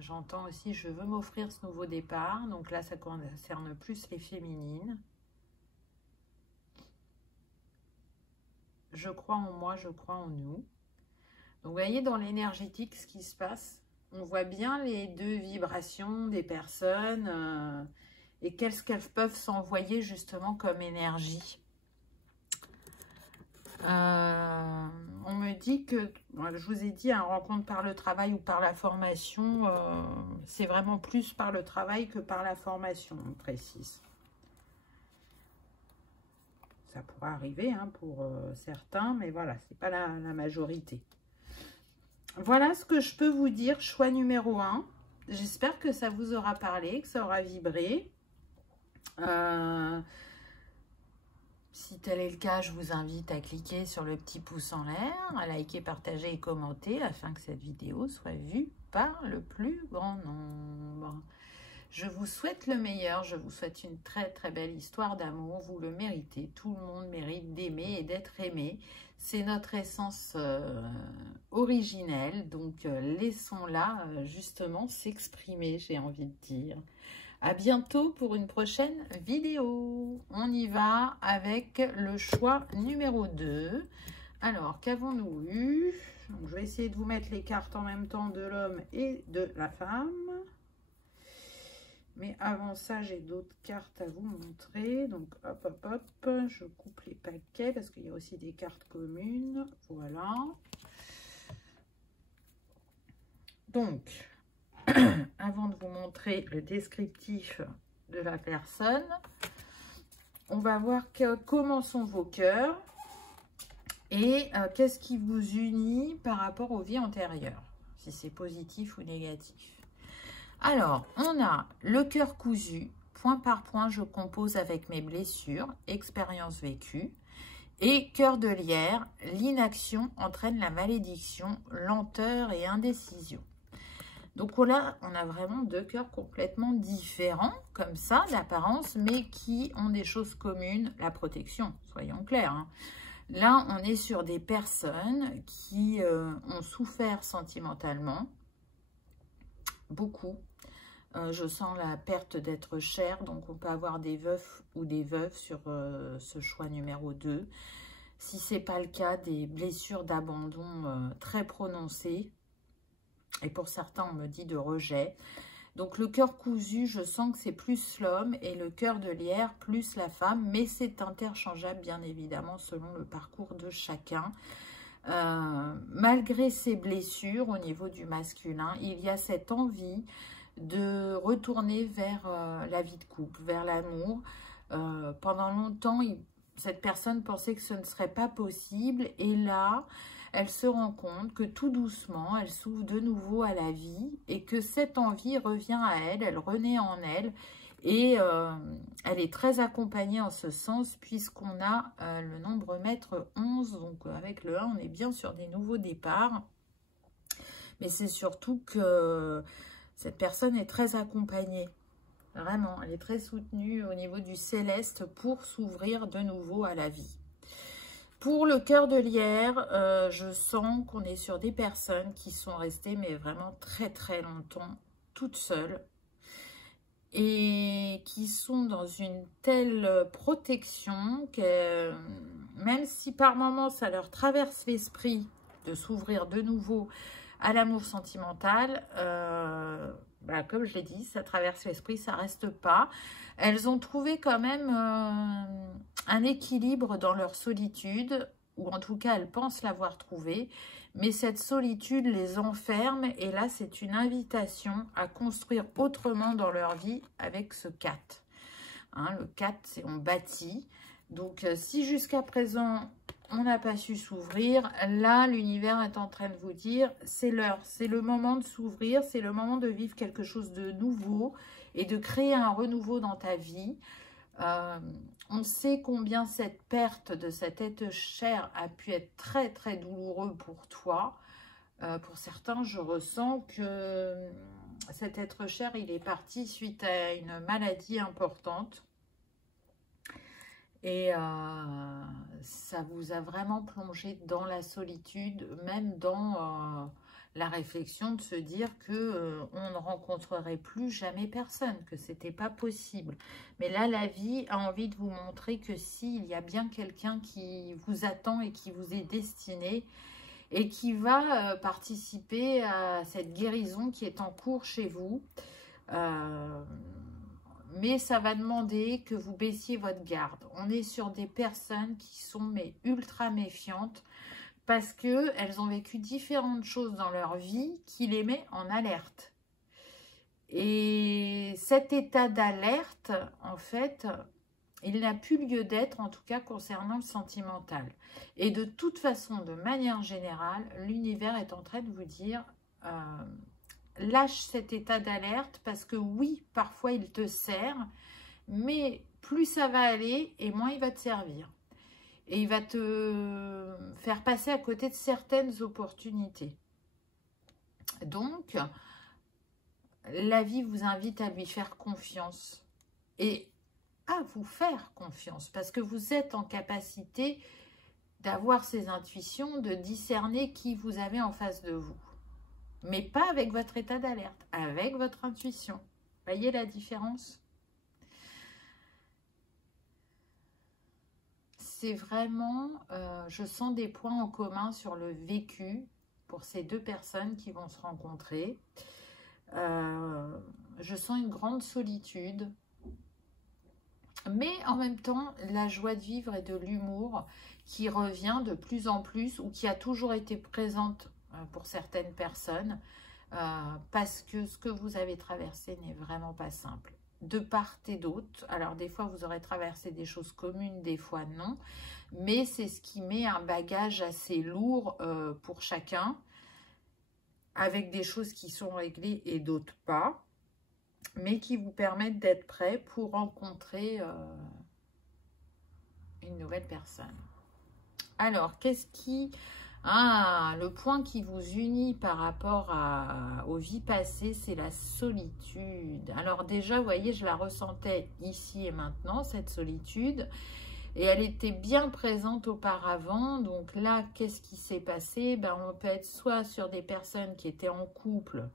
J'entends aussi, je veux m'offrir ce nouveau départ. Donc là, ça concerne plus les féminines. Je crois en moi, je crois en nous. Donc, vous voyez dans l'énergétique ce qui se passe. On voit bien les deux vibrations des personnes et qu'est-ce qu'elles peuvent s'envoyer justement comme énergie. On me dit que, je vous ai dit, rencontre par le travail ou par la formation, c'est vraiment plus par le travail que par la formation, on précise. Ça pourrait arriver hein, pour certains, mais voilà, c'est pas la majorité. Voilà ce que je peux vous dire, choix numéro 1. J'espère que ça vous aura parlé, que ça aura vibré. Si tel est le cas, je vous invite à cliquer sur le petit pouce en l'air, à liker, partager et commenter afin que cette vidéo soit vue par le plus grand nombre. Je vous souhaite le meilleur, je vous souhaite une très très belle histoire d'amour, vous le méritez, tout le monde mérite d'aimer et d'être aimé. C'est notre essence originelle, donc laissons-la justement s'exprimer, j'ai envie de dire. À bientôt pour une prochaine vidéo. On y va avec le choix numéro 2. Alors, qu'avons-nous eu? Donc, je vais essayer de vous mettre les cartes en même temps de l'homme et de la femme. Mais avant ça, j'ai d'autres cartes à vous montrer. Donc, hop, hop, hop, je coupe les paquets parce qu'il y a aussi des cartes communes. Voilà. Donc, avant de vous montrer le descriptif de la personne, on va voir comment sont vos cœurs et qu'est-ce qui vous unit par rapport aux vies antérieures, si c'est positif ou négatif. Alors, on a le cœur cousu, point par point, je compose avec mes blessures, expériences vécues. Et cœur de lierre, l'inaction entraîne la malédiction, lenteur et indécision. Donc là, on a vraiment deux cœurs complètement différents, comme ça, d'apparence, mais qui ont des choses communes, la protection, soyons clairs. Hein. Là, on est sur des personnes qui ont souffert sentimentalement, beaucoup. Je sens la perte d'être cher, donc on peut avoir des veufs ou des veuves sur ce choix numéro 2. Si ce n'est pas le cas, des blessures d'abandon très prononcées. Et pour certains, on me dit de rejet. Donc le cœur cousu, je sens que c'est plus l'homme et le cœur de lierre plus la femme. Mais c'est interchangeable, bien évidemment, selon le parcours de chacun. Malgré ces blessures au niveau du masculin, il y a cette envie de retourner vers la vie de couple, vers l'amour. Pendant longtemps, cette personne pensait que ce ne serait pas possible. Et là, elle se rend compte que tout doucement, elle s'ouvre de nouveau à la vie et que cette envie revient à elle, elle renaît en elle. Et elle est très accompagnée en ce sens puisqu'on a le nombre maître 11. Donc avec le 1, on est bien sur des nouveaux départs. Mais c'est surtout que cette personne est très accompagnée. Vraiment, elle est très soutenue au niveau du céleste pour s'ouvrir de nouveau à la vie. Pour le cœur de lierre, je sens qu'on est sur des personnes qui sont restées mais vraiment très très longtemps toutes seules et qui sont dans une telle protection que même si par moments ça leur traverse l'esprit de s'ouvrir de nouveau à l'amour sentimental, comme je l'ai dit, ça traverse l'esprit, ça reste pas. Elles ont trouvé quand même un équilibre dans leur solitude, ou en tout cas, elles pensent l'avoir trouvé. Mais cette solitude les enferme, et là, c'est une invitation à construire autrement dans leur vie avec ce 4. Hein, le 4, c'est on bâtit. Donc, si jusqu'à présent, on n'a pas su s'ouvrir, là, l'univers est en train de vous dire, c'est l'heure, c'est le moment de s'ouvrir, c'est le moment de vivre quelque chose de nouveau et de créer un renouveau dans ta vie. On sait combien cette perte de cet être cher a pu être très, très douloureux pour toi. Pour certains, je ressens que cet être cher, il est parti suite à une maladie importante. Et ça vous a vraiment plongé dans la solitude, même dans la réflexion de se dire que on ne rencontrerait plus jamais personne, que c'était pas possible. Mais là, la vie a envie de vous montrer que si, il y a bien quelqu'un qui vous attend et qui vous est destiné et qui va participer à cette guérison qui est en cours chez vous. Mais ça va demander que vous baissiez votre garde. On est sur des personnes qui sont mais ultra méfiantes parce qu'elles ont vécu différentes choses dans leur vie qui les met en alerte. Et cet état d'alerte, en fait, il n'a plus lieu d'être, en tout cas concernant le sentimental. Et de toute façon, de manière générale, l'univers est en train de vous dire... lâche cet état d'alerte parce que oui, parfois il te sert, mais plus ça va aller et moins il va te servir. et il va te faire passer à côté de certaines opportunités. Donc, la vie vous invite à lui faire confiance et à vous faire confiance parce que vous êtes en capacité d'avoir ces intuitions, de discerner qui vous avez en face de vous. Mais pas avec votre état d'alerte, avec votre intuition. Voyez la différence? C'est vraiment, je sens des points en commun sur le vécu pour ces deux personnes qui vont se rencontrer. Je sens une grande solitude, mais en même temps, la joie de vivre et de l'humour qui revient de plus en plus ou qui a toujours été présente pour certaines personnes parce que ce que vous avez traversé n'est vraiment pas simple. De part et d'autre, alors des fois vous aurez traversé des choses communes, des fois non, mais c'est ce qui met un bagage assez lourd pour chacun, avec des choses qui sont réglées et d'autres pas, mais qui vous permettent d'être prêt pour rencontrer une nouvelle personne. Alors, qu'est-ce qui... Ah, le point qui vous unit par rapport aux vies passées, c'est la solitude. Alors déjà, vous voyez, je la ressentais ici et maintenant, cette solitude. Et elle était bien présente auparavant. Donc là, qu'est-ce qui s'est passé? Ben, on peut être soit sur des personnes qui étaient en couple,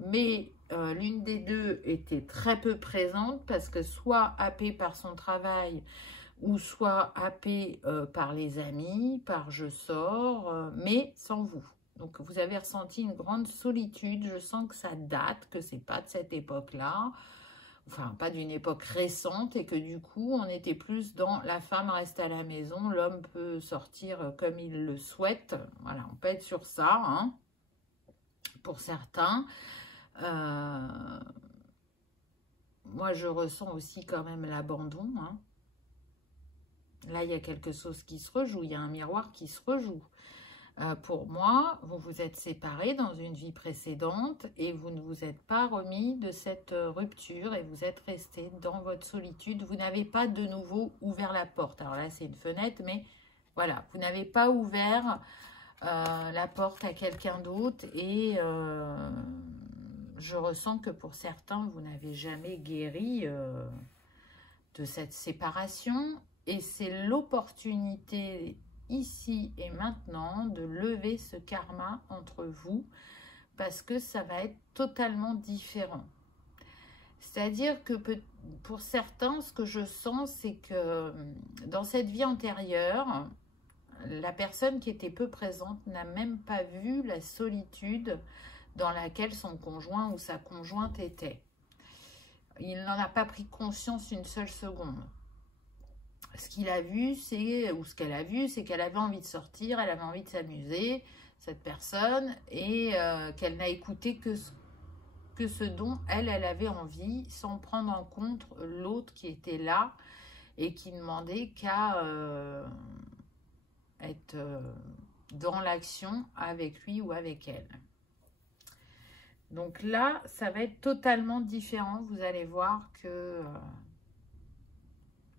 mais l'une des deux était très peu présente parce que soit happée par son travail, ou soit happé par les amis, par je sors, mais sans vous. Donc, vous avez ressenti une grande solitude. Je sens que ça date, que c'est pas de cette époque-là, enfin, pas d'une époque récente, et que du coup, on était plus dans la femme reste à la maison, l'homme peut sortir comme il le souhaite. Voilà, on peut être sur ça, hein, pour certains. Moi, je ressens aussi quand même l'abandon, hein. Là, il y a quelque chose qui se rejoue, il y a un miroir qui se rejoue. Pour moi, vous vous êtes séparés dans une vie précédente et vous ne vous êtes pas remis de cette rupture et vous êtes resté dans votre solitude. Vous n'avez pas de nouveau ouvert la porte. Alors là, c'est une fenêtre, mais voilà, vous n'avez pas ouvert la porte à quelqu'un d'autre et je ressens que pour certains, vous n'avez jamais guéri de cette séparation. Et c'est l'opportunité ici et maintenant de lever ce karma entre vous parce que ça va être totalement différent. C'est-à-dire que pour certains, ce que je sens, c'est que dans cette vie antérieure, la personne qui était peu présente n'a même pas vu la solitude dans laquelle son conjoint ou sa conjointe était. Il n'en a pas pris conscience une seule seconde. Ce qu'il a vu, ou ce qu'elle a vu, c'est qu'elle avait envie de sortir, elle avait envie de s'amuser, cette personne, et qu'elle n'a écouté que ce dont elle avait envie, sans prendre en compte l'autre qui était là et qui demandait qu'à être dans l'action avec lui ou avec elle. Donc là, ça va être totalement différent. Vous allez voir que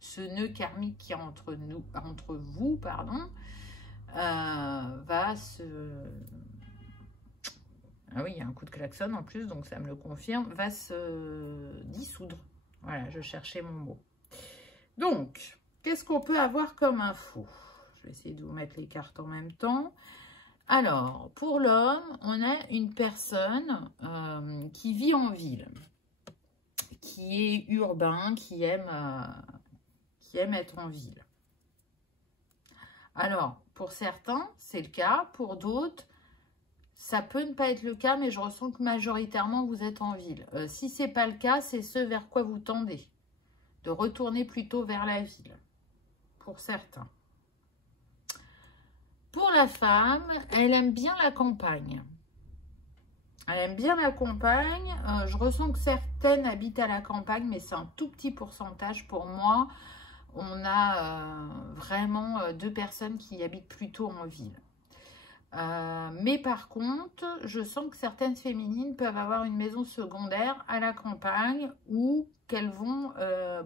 ce nœud karmique qui est entre vous, va se... Ah oui, il y a un coup de klaxon en plus, donc ça me le confirme, va se dissoudre. Voilà, je cherchais mon mot. Donc, qu'est-ce qu'on peut avoir comme info? Je vais essayer de vous mettre les cartes en même temps. Alors, pour l'homme, on a une personne qui vit en ville, qui est urbain, qui aime être en ville. Alors, pour certains, c'est le cas. Pour d'autres, ça peut ne pas être le cas, mais je ressens que majoritairement, vous êtes en ville. Si ce n'est pas le cas, c'est ce vers quoi vous tendez. De retourner plutôt vers la ville, pour certains. Pour la femme, elle aime bien la campagne. Elle aime bien la campagne. Je ressens que certaines habitent à la campagne, mais c'est un tout petit pourcentage pour moi. On a vraiment deux personnes qui habitent plutôt en ville. Mais par contre, je sens que certaines féminines peuvent avoir une maison secondaire à la campagne ou qu'elles vont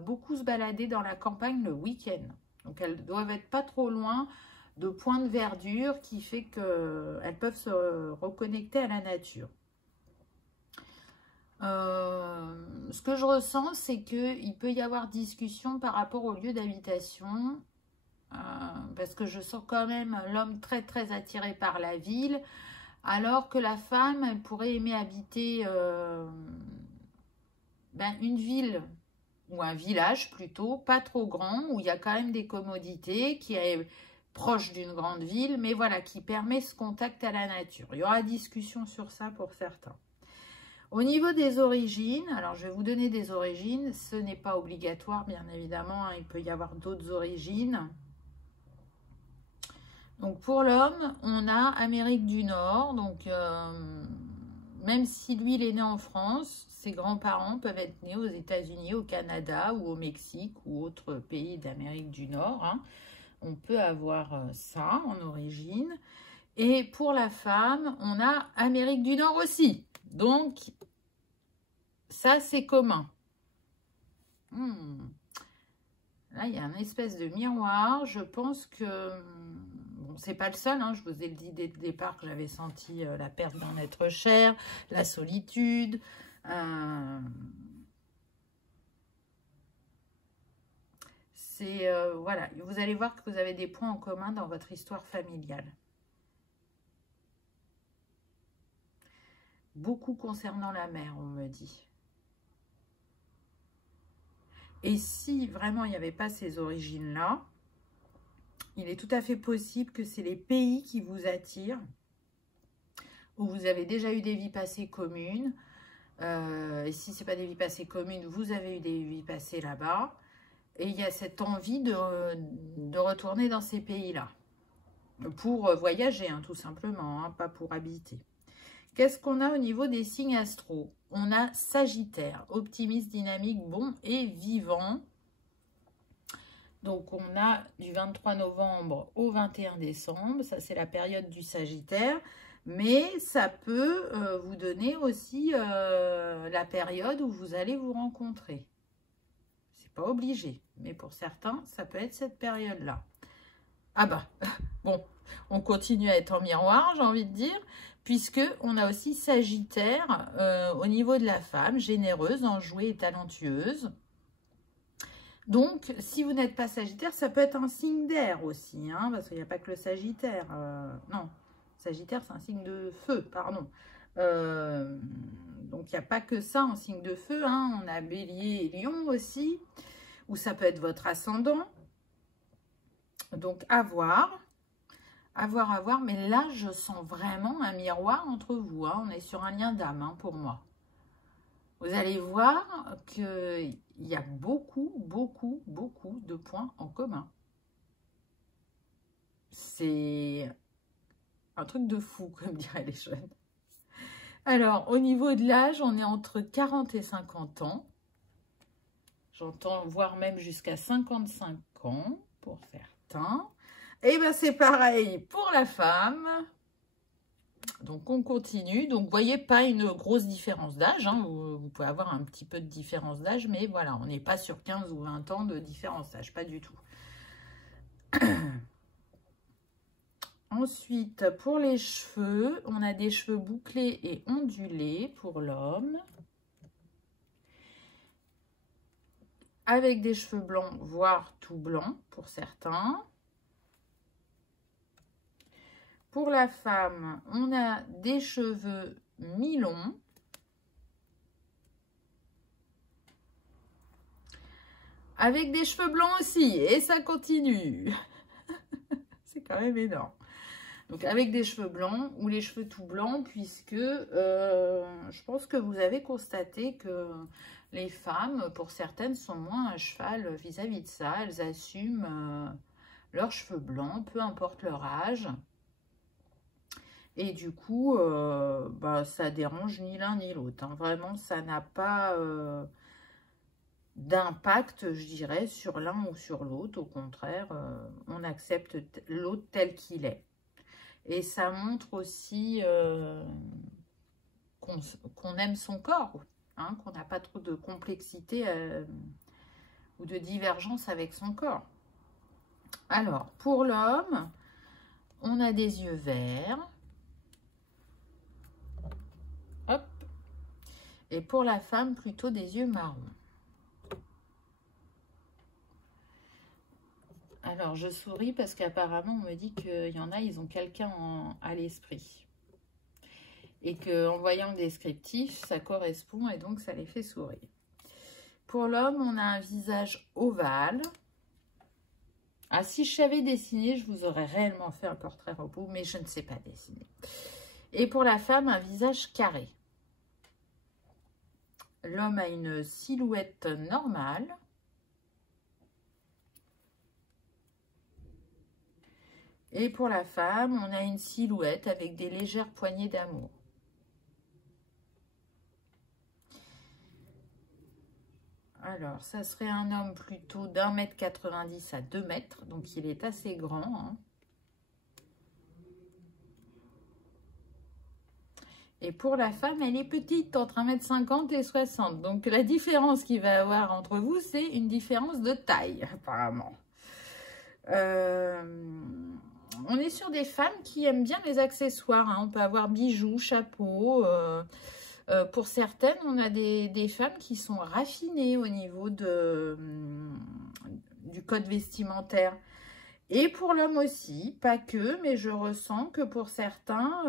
beaucoup se balader dans la campagne le week-end. Donc, elles doivent être pas trop loin de points de verdure qui fait qu'elles peuvent se reconnecter à la nature. Ce que je ressens, c'est qu'il peut y avoir discussion par rapport au lieu d'habitation. Parce que je sens quand même l'homme très très attiré par la ville, alors que la femme, elle pourrait aimer habiter une ville ou un village plutôt, pas trop grand, où il y a quand même des commodités, qui est proche d'une grande ville, mais voilà, qui permet ce contact à la nature. Il y aura discussion sur ça pour certains. Au niveau des origines, alors je vais vous donner des origines, ce n'est pas obligatoire bien évidemment, hein, il peut y avoir d'autres origines. Donc pour l'homme, on a Amérique du Nord, donc même si lui il est né en France, ses grands-parents peuvent être nés aux États-Unis, au Canada ou au Mexique ou autres pays d'Amérique du Nord. Hein. On peut avoir ça en origine. Et pour la femme, on a Amérique du Nord aussi. Donc ça c'est commun. Là, il y a un espèce de miroir. Je pense que... Bon, c'est pas le seul. Hein. Je vous ai dit dès le départ que j'avais senti la perte d'un être cher, la solitude. Voilà. Vous allez voir que vous avez des points en commun dans votre histoire familiale. Beaucoup concernant la mère, on me dit. Et si vraiment il n'y avait pas ces origines-là, il est tout à fait possible que c'est les pays qui vous attirent, où vous avez déjà eu des vies passées communes. Et si ce n'est pas des vies passées communes, vous avez eu des vies passées là-bas. Et il y a cette envie de retourner dans ces pays-là. Pour voyager, hein, tout simplement, hein, pas pour habiter. Qu'est-ce qu'on a au niveau des signes astro? On a Sagittaire, optimiste, dynamique, bon et vivant. Donc, on a du 23 novembre au 21 décembre. Ça, c'est la période du Sagittaire. Mais ça peut vous donner aussi la période où vous allez vous rencontrer. C'est pas obligé. Mais pour certains, ça peut être cette période-là. Ah bah, bon, on continue à être en miroir, j'ai envie de dire. Puisque on a aussi Sagittaire au niveau de la femme, généreuse, enjouée et talentueuse. Donc, si vous n'êtes pas Sagittaire, ça peut être un signe d'air aussi, hein, parce qu'il n'y a pas que le Sagittaire. Non, Sagittaire, c'est un signe de feu, pardon. Donc, il n'y a pas que ça en signe de feu. Hein. On a Bélier et Lion aussi, ou ça peut être votre ascendant. Donc, à voir. À voir. Mais là, je sens vraiment un miroir entre vous. Hein. On est sur un lien d'âme, hein, pour moi. Vous allez voir qu'il y a beaucoup de points en commun. C'est un truc de fou, comme diraient les jeunes. Alors, au niveau de l'âge, on est entre 40 et 50 ans. J'entends voir même jusqu'à 55 ans pour certains. Et bien, c'est pareil pour la femme. Donc, on continue. Donc, vous voyez, pas une grosse différence d'âge. Hein. Vous pouvez avoir un petit peu de différence d'âge, mais voilà, on n'est pas sur 15 ou 20 ans de différence d'âge, pas du tout. Ensuite, pour les cheveux, on a des cheveux bouclés et ondulés pour l'homme. Avec des cheveux blancs, voire tout blanc pour certains. Pour la femme, on a des cheveux mi-longs. Avec des cheveux blancs aussi, et ça continue. C'est quand même énorme. Donc avec des cheveux blancs ou les cheveux tout blancs, puisque je pense que vous avez constaté que les femmes, pour certaines, sont moins à cheval vis-à-vis de ça. Elles assument leurs cheveux blancs, peu importe leur âge. Et du coup, ça dérange ni l'un ni l'autre. Hein. Vraiment, ça n'a pas d'impact, je dirais, sur l'un ou sur l'autre. Au contraire, on accepte l'autre tel qu'il est. Et ça montre aussi qu'on aime son corps, hein, qu'on n'a pas trop de complexité ou de divergence avec son corps. Alors, pour l'homme, on a des yeux verts. Hop. Et pour la femme, plutôt des yeux marrons. Alors, je souris parce qu'apparemment, on me dit qu'il y en a, ils ont quelqu'un à l'esprit. Et qu'en voyant le descriptif, ça correspond et donc ça les fait sourire. Pour l'homme, on a un visage ovale. Ah, si je savais dessiner, je vous aurais réellement fait un portrait robot, mais je ne sais pas dessiner. Et pour la femme, un visage carré. L'homme a une silhouette normale. Et pour la femme, on a une silhouette avec des légères poignées d'amour. Alors, ça serait un homme plutôt d'1,90 m à 2 m, donc il est assez grand. Hein. Et pour la femme, elle est petite, entre 1,50 m et 60 m. Donc, la différence qu'il va y avoir entre vous, c'est une différence de taille, apparemment. On est sur des femmes qui aiment bien les accessoires. Hein. On peut avoir bijoux, chapeaux. Pour certaines, on a des femmes qui sont raffinées au niveau du code vestimentaire. Et pour l'homme aussi, pas que, mais je ressens que pour certains,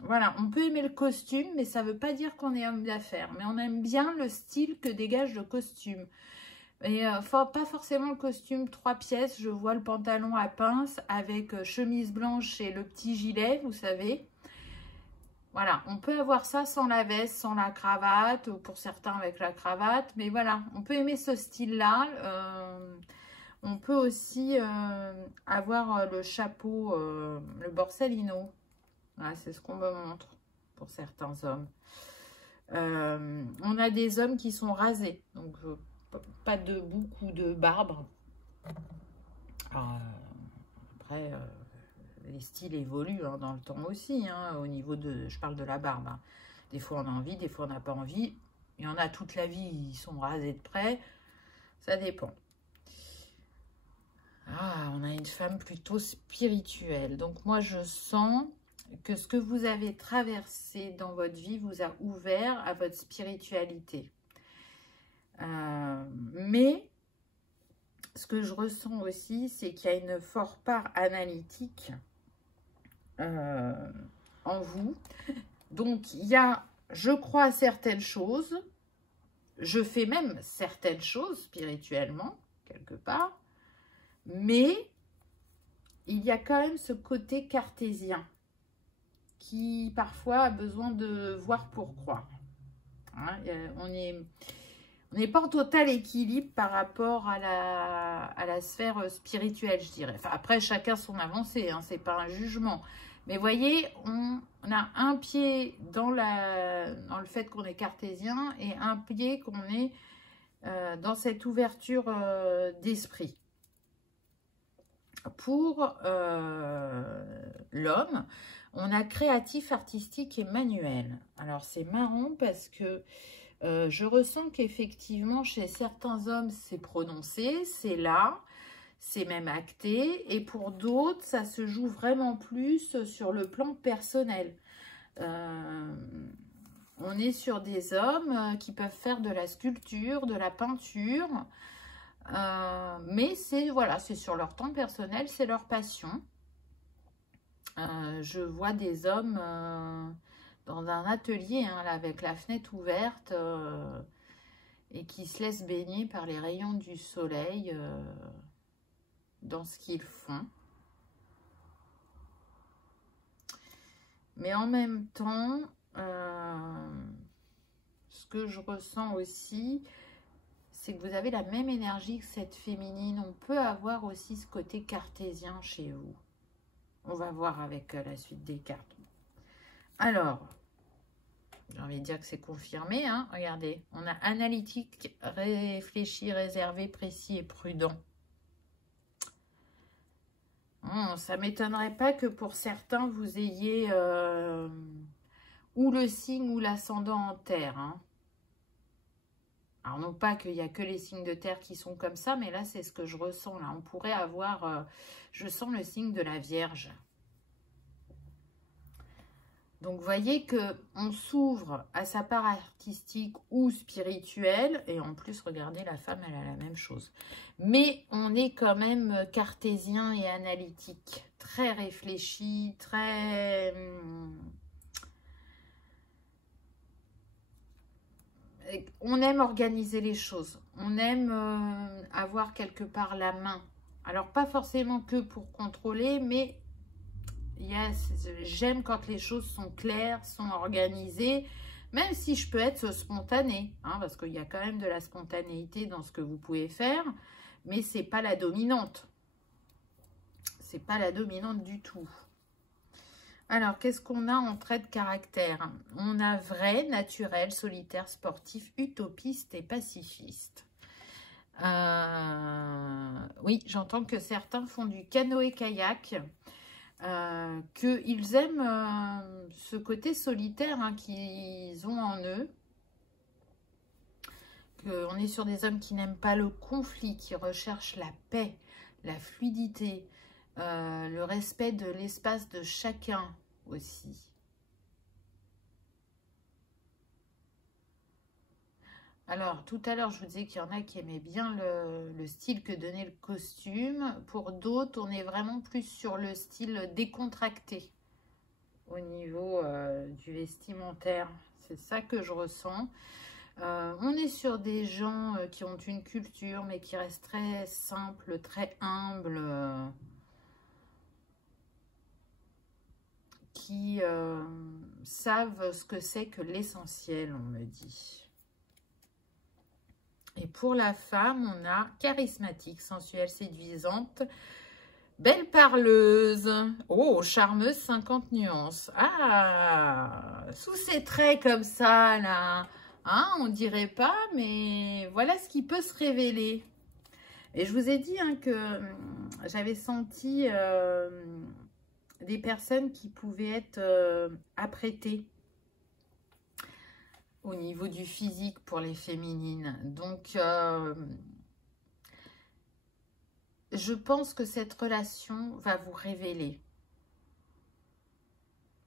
voilà, on peut aimer le costume, mais ça ne veut pas dire qu'on est homme d'affaires. Mais on aime bien le style que dégage le costume. Et pas forcément le costume 3 pièces, je vois le pantalon à pince avec chemise blanche et le petit gilet, vous savez. Voilà, on peut avoir ça sans la veste, sans la cravate, ou pour certains avec la cravate, mais voilà, on peut aimer ce style-là. On peut aussi avoir le chapeau, le Borsalino. Voilà, c'est ce qu'on me montre pour certains hommes. On a des hommes qui sont rasés, donc pas de bouc ou de barbe. Après, les styles évoluent hein, dans le temps aussi, hein, au niveau de, je parle de la barbe. Hein. Des fois on a envie, des fois on n'a pas envie. Il y en a toute la vie, ils sont rasés de près. Ça dépend. Ah, on a une femme plutôt spirituelle. Donc moi je sens que ce que vous avez traversé dans votre vie vous a ouvert à votre spiritualité. Mais ce que je ressens aussi, c'est qu'il y a une forte part analytique en vous. Donc, il y a, je crois à certaines choses, je fais même certaines choses spirituellement, quelque part, mais il y a quand même ce côté cartésien qui, parfois, a besoin de voir pour croire. Hein, on n'est pas en total équilibre par rapport à la sphère spirituelle, je dirais. Enfin, après, chacun son avancée, hein, c'est pas un jugement. Mais voyez, on a un pied dans le fait qu'on est cartésien et un pied qu'on est dans cette ouverture d'esprit. Pour l'homme, on a créatif, artistique et manuel. Alors, c'est marrant parce que je ressens qu'effectivement, chez certains hommes, c'est prononcé, c'est là, c'est même acté. Et pour d'autres, ça se joue vraiment plus sur le plan personnel. On est sur des hommes qui peuvent faire de la sculpture, de la peinture. Mais c'est voilà, c'est sur leur temps personnel, c'est leur passion. Je vois des hommes dans un atelier hein, là, avec la fenêtre ouverte et qui se laissent baigner par les rayons du soleil dans ce qu'ils font. Mais en même temps, ce que je ressens aussi, c'est que vous avez la même énergie que cette féminine. On peut avoir aussi ce côté cartésien chez vous. On va voir avec la suite des cartes. Alors, j'ai envie de dire que c'est confirmé. Hein. Regardez, on a analytique, réfléchi, réservé, précis et prudent. Ça ne m'étonnerait pas que pour certains, vous ayez ou le signe ou l'ascendant en terre. Hein. Alors, non pas qu'il n'y a que les signes de terre qui sont comme ça, mais là, c'est ce que je ressens. Là, on pourrait avoir... je sens le signe de la Vierge. Donc, vous voyez qu'on s'ouvre à sa part artistique ou spirituelle. Et en plus, regardez, la femme, elle a la même chose. Mais on est quand même cartésien et analytique. Très réfléchi, très... On aime organiser les choses. On aime avoir quelque part la main. Alors, pas forcément que pour contrôler, mais... J'aime quand les choses sont claires, sont organisées, même si je peux être spontanée, hein, parce qu'il y a quand même de la spontanéité dans ce que vous pouvez faire, mais c'est pas la dominante. C'est pas la dominante du tout. Alors, qu'est-ce qu'on a en trait de caractère? On a vrai, naturel, solitaire, sportif, utopiste et pacifiste. Oui, j'entends que certains font du canoë-kayak. Qu'ils aiment ce côté solitaire hein, qu'ils ont en eux. On est sur des hommes qui n'aiment pas le conflit, qui recherchent la paix, la fluidité, le respect de l'espace de chacun aussi. Alors, tout à l'heure, je vous disais qu'il y en a qui aimaient bien le style que donnait le costume. Pour d'autres, on est vraiment plus sur le style décontracté au niveau du vestimentaire. C'est ça que je ressens. On est sur des gens qui ont une culture, mais qui restent très simples, très humbles, qui savent ce que c'est que l'essentiel, on me dit. Et pour la femme, on a charismatique, sensuelle, séduisante, belle parleuse. Oh, charmeuse, 50 nuances. Ah, sous ces traits comme ça, là, hein, on dirait pas, mais voilà ce qui peut se révéler. Et je vous ai dit hein, que j'avais senti des personnes qui pouvaient être apprêtées au niveau du physique pour les féminines. Donc, je pense que cette relation va vous révéler.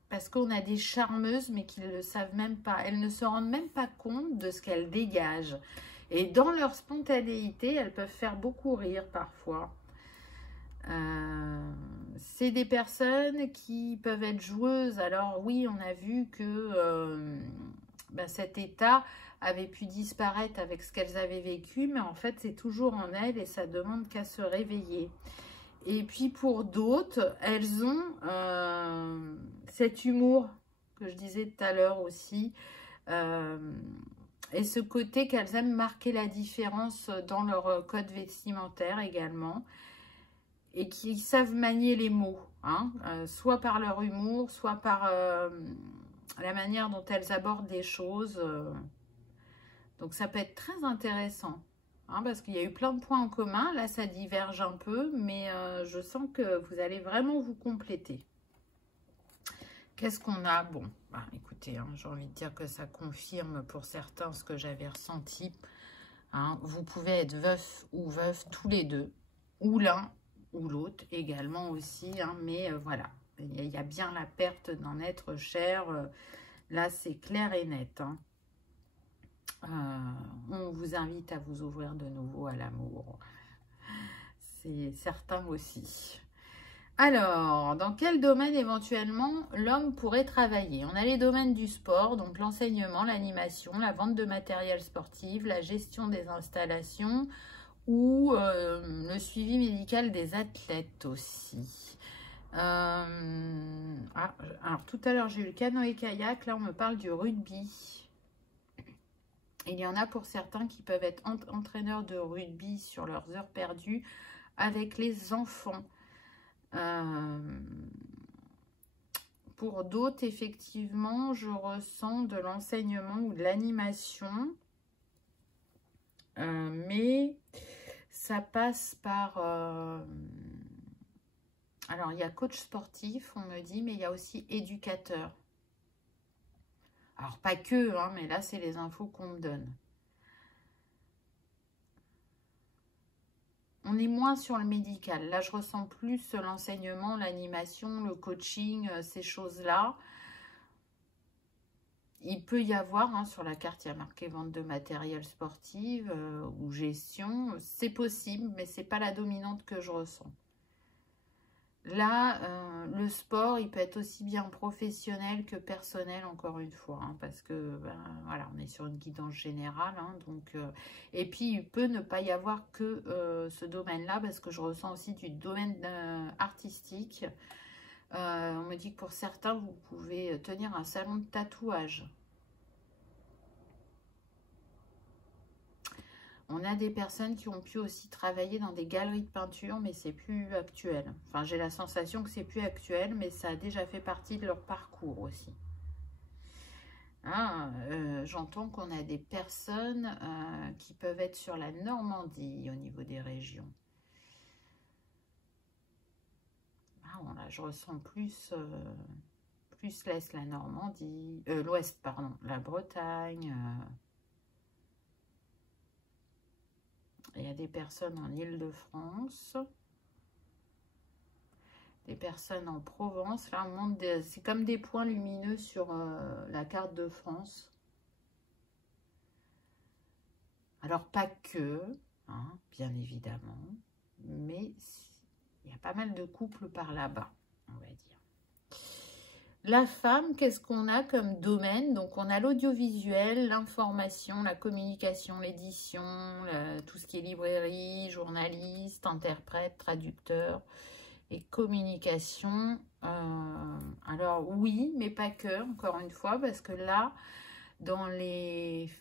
Parce qu'on a des charmeuses, mais qui ne le savent même pas. Elles ne se rendent même pas compte de ce qu'elles dégagent. Et dans leur spontanéité, elles peuvent faire beaucoup rire parfois. C'est des personnes qui peuvent être joueuses. Alors oui, on a vu que... cet état avait pu disparaître avec ce qu'elles avaient vécu, mais en fait, c'est toujours en elles et ça demande qu'à se réveiller. Et puis, pour d'autres, elles ont cet humour que je disais tout à l'heure aussi, et ce côté qu'elles aiment marquer la différence dans leur code vestimentaire également, et qui savent manier les mots, hein, soit par leur humour, soit par... la manière dont elles abordent des choses. Donc, ça peut être très intéressant. Hein, parce qu'il y a eu plein de points en commun. Là, ça diverge un peu. Mais je sens que vous allez vraiment vous compléter. Qu'est-ce qu'on a? Bon, bah, écoutez, hein, j'ai envie de dire que ça confirme pour certains ce que j'avais ressenti. Hein, vous pouvez être veuf ou veuve tous les deux. Ou l'un ou l'autre également aussi. Hein, mais voilà. Il y a bien la perte d'un être cher. Là, c'est clair et net. Hein. On vous invite à vous ouvrir de nouveau à l'amour. C'est certain aussi. Alors, dans quel domaine éventuellement l'homme pourrait travailler? On a les domaines du sport, donc l'enseignement, l'animation, la vente de matériel sportif, la gestion des installations ou le suivi médical des athlètes aussi. Alors tout à l'heure j'ai eu le canoë-kayak, là on me parle du rugby. Il y en a pour certains qui peuvent être entraîneurs de rugby sur leurs heures perdues avec les enfants. Pour d'autres, effectivement, je ressens de l'enseignement ou de l'animation. Mais ça passe par... alors, il y a coach sportif, on me dit, mais il y a aussi éducateur. Alors, pas que, hein, mais là, c'est les infos qu'on me donne. On est moins sur le médical. Là, je ressens plus l'enseignement, l'animation, le coaching, ces choses-là. Il peut y avoir, hein, sur la carte, il y a marqué vente de matériel sportif ou gestion. C'est possible, mais ce n'est pas la dominante que je ressens. Là, le sport, il peut être aussi bien professionnel que personnel, encore une fois, hein, parce que, ben, voilà, on est sur une guidance générale, hein, donc, et puis, il peut ne pas y avoir que ce domaine-là, parce que je ressens aussi du domaine artistique. On me dit que pour certains, vous pouvez tenir un salon de tatouage. On a des personnes qui ont pu aussi travailler dans des galeries de peinture, mais c'est plus actuel. Enfin, j'ai la sensation que c'est plus actuel, mais ça a déjà fait partie de leur parcours aussi. Ah, j'entends qu'on a des personnes qui peuvent être sur la Normandie au niveau des régions. Ah, bon, là, je ressens plus l'Est, la Normandie, l'Ouest, pardon, la Bretagne. Il y a des personnes en Île-de-France, des personnes en Provence. Là, on monte c'est comme des points lumineux sur la carte de France. Alors, pas que, hein, bien évidemment, mais il y a pas mal de couples par là-bas, on va dire. La femme, qu'est-ce qu'on a comme domaine? Donc, on a l'audiovisuel, l'information, la communication, l'édition, tout ce qui est librairie, journaliste, interprète, traducteur et communication. Alors, oui, mais pas que, encore une fois, parce que là, dans les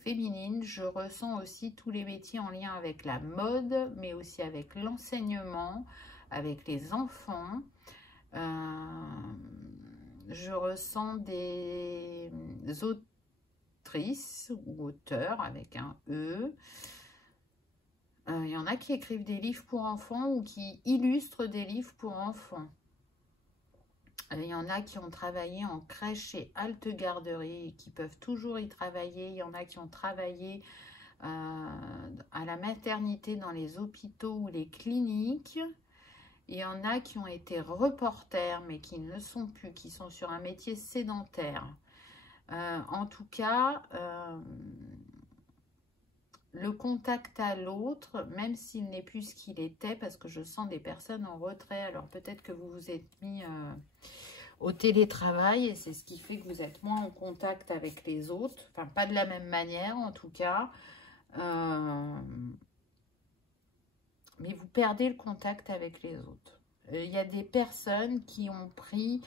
féminines, je ressens aussi tous les métiers en lien avec la mode, mais aussi avec l'enseignement, avec les enfants. Je ressens des autrices ou auteurs avec un E. Il y en a qui écrivent des livres pour enfants ou qui illustrent des livres pour enfants. Il y en a qui ont travaillé en crèche et halte garderie et qui peuvent toujours y travailler. Il y en a qui ont travaillé à la maternité dans les hôpitaux ou les cliniques. Il y en a qui ont été reporters, mais qui ne le sont plus, qui sont sur un métier sédentaire. En tout cas, le contact à l'autre, même s'il n'est plus ce qu'il était, parce que je sens des personnes en retrait, alors peut-être que vous vous êtes mis au télétravail, et c'est ce qui fait que vous êtes moins en contact avec les autres, enfin pas de la même manière en tout cas, mais vous perdez le contact avec les autres. Il y a des personnes qui ont pris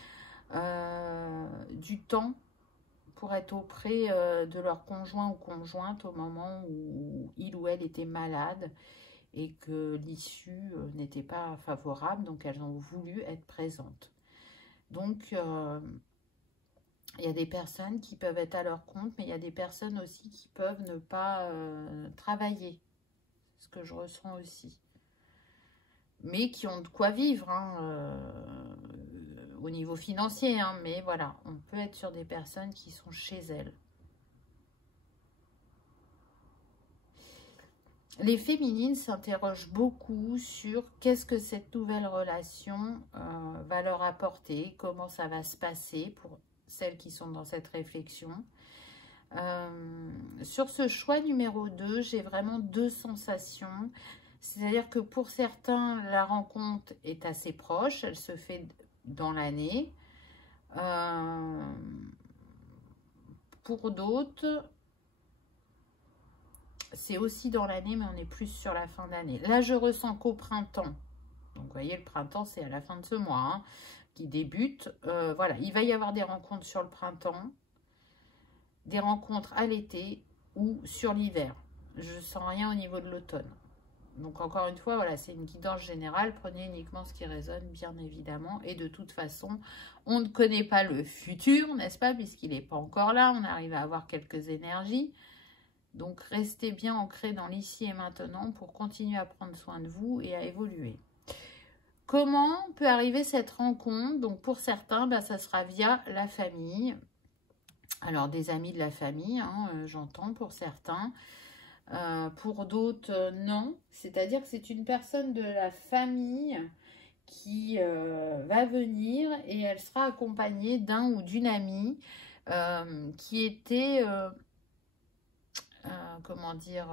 du temps pour être auprès de leur conjoint ou conjointe au moment où il ou elle était malade et que l'issue n'était pas favorable, donc elles ont voulu être présentes. Donc, il y a des personnes qui peuvent être à leur compte, mais il y a des personnes aussi qui peuvent ne pas travailler, ce que je ressens aussi. Mais qui ont de quoi vivre, hein, au niveau financier, hein, mais voilà, on peut être sur des personnes qui sont chez elles. Les féminines s'interrogent beaucoup sur qu'est-ce que cette nouvelle relation va leur apporter, comment ça va se passer pour celles qui sont dans cette réflexion. Sur ce choix numéro 2, j'ai vraiment deux sensations. C'est-à-dire que pour certains, la rencontre est assez proche, elle se fait dans l'année. Pour d'autres, c'est aussi dans l'année, mais on est plus sur la fin d'année. Là, je ressens qu'au printemps, donc vous voyez, le printemps, c'est à la fin de ce mois, hein, qui débute. Voilà, il va y avoir des rencontres sur le printemps, des rencontres à l'été ou sur l'hiver. Je ne sens rien au niveau de l'automne. Donc, encore une fois, voilà, c'est une guidance générale. Prenez uniquement ce qui résonne, bien évidemment. Et de toute façon, on ne connaît pas le futur, n'est-ce pas? Puisqu'il n'est pas encore là. On arrive à avoir quelques énergies. Donc, restez bien ancrés dans l'ici et maintenant pour continuer à prendre soin de vous et à évoluer. Comment peut arriver cette rencontre? Donc, pour certains, ben, ça sera via la famille. Alors, des amis de la famille, hein, j'entends pour certains. Pour d'autres, non. C'est-à-dire que c'est une personne de la famille qui va venir et elle sera accompagnée d'un ou d'une amie qui était, comment dire,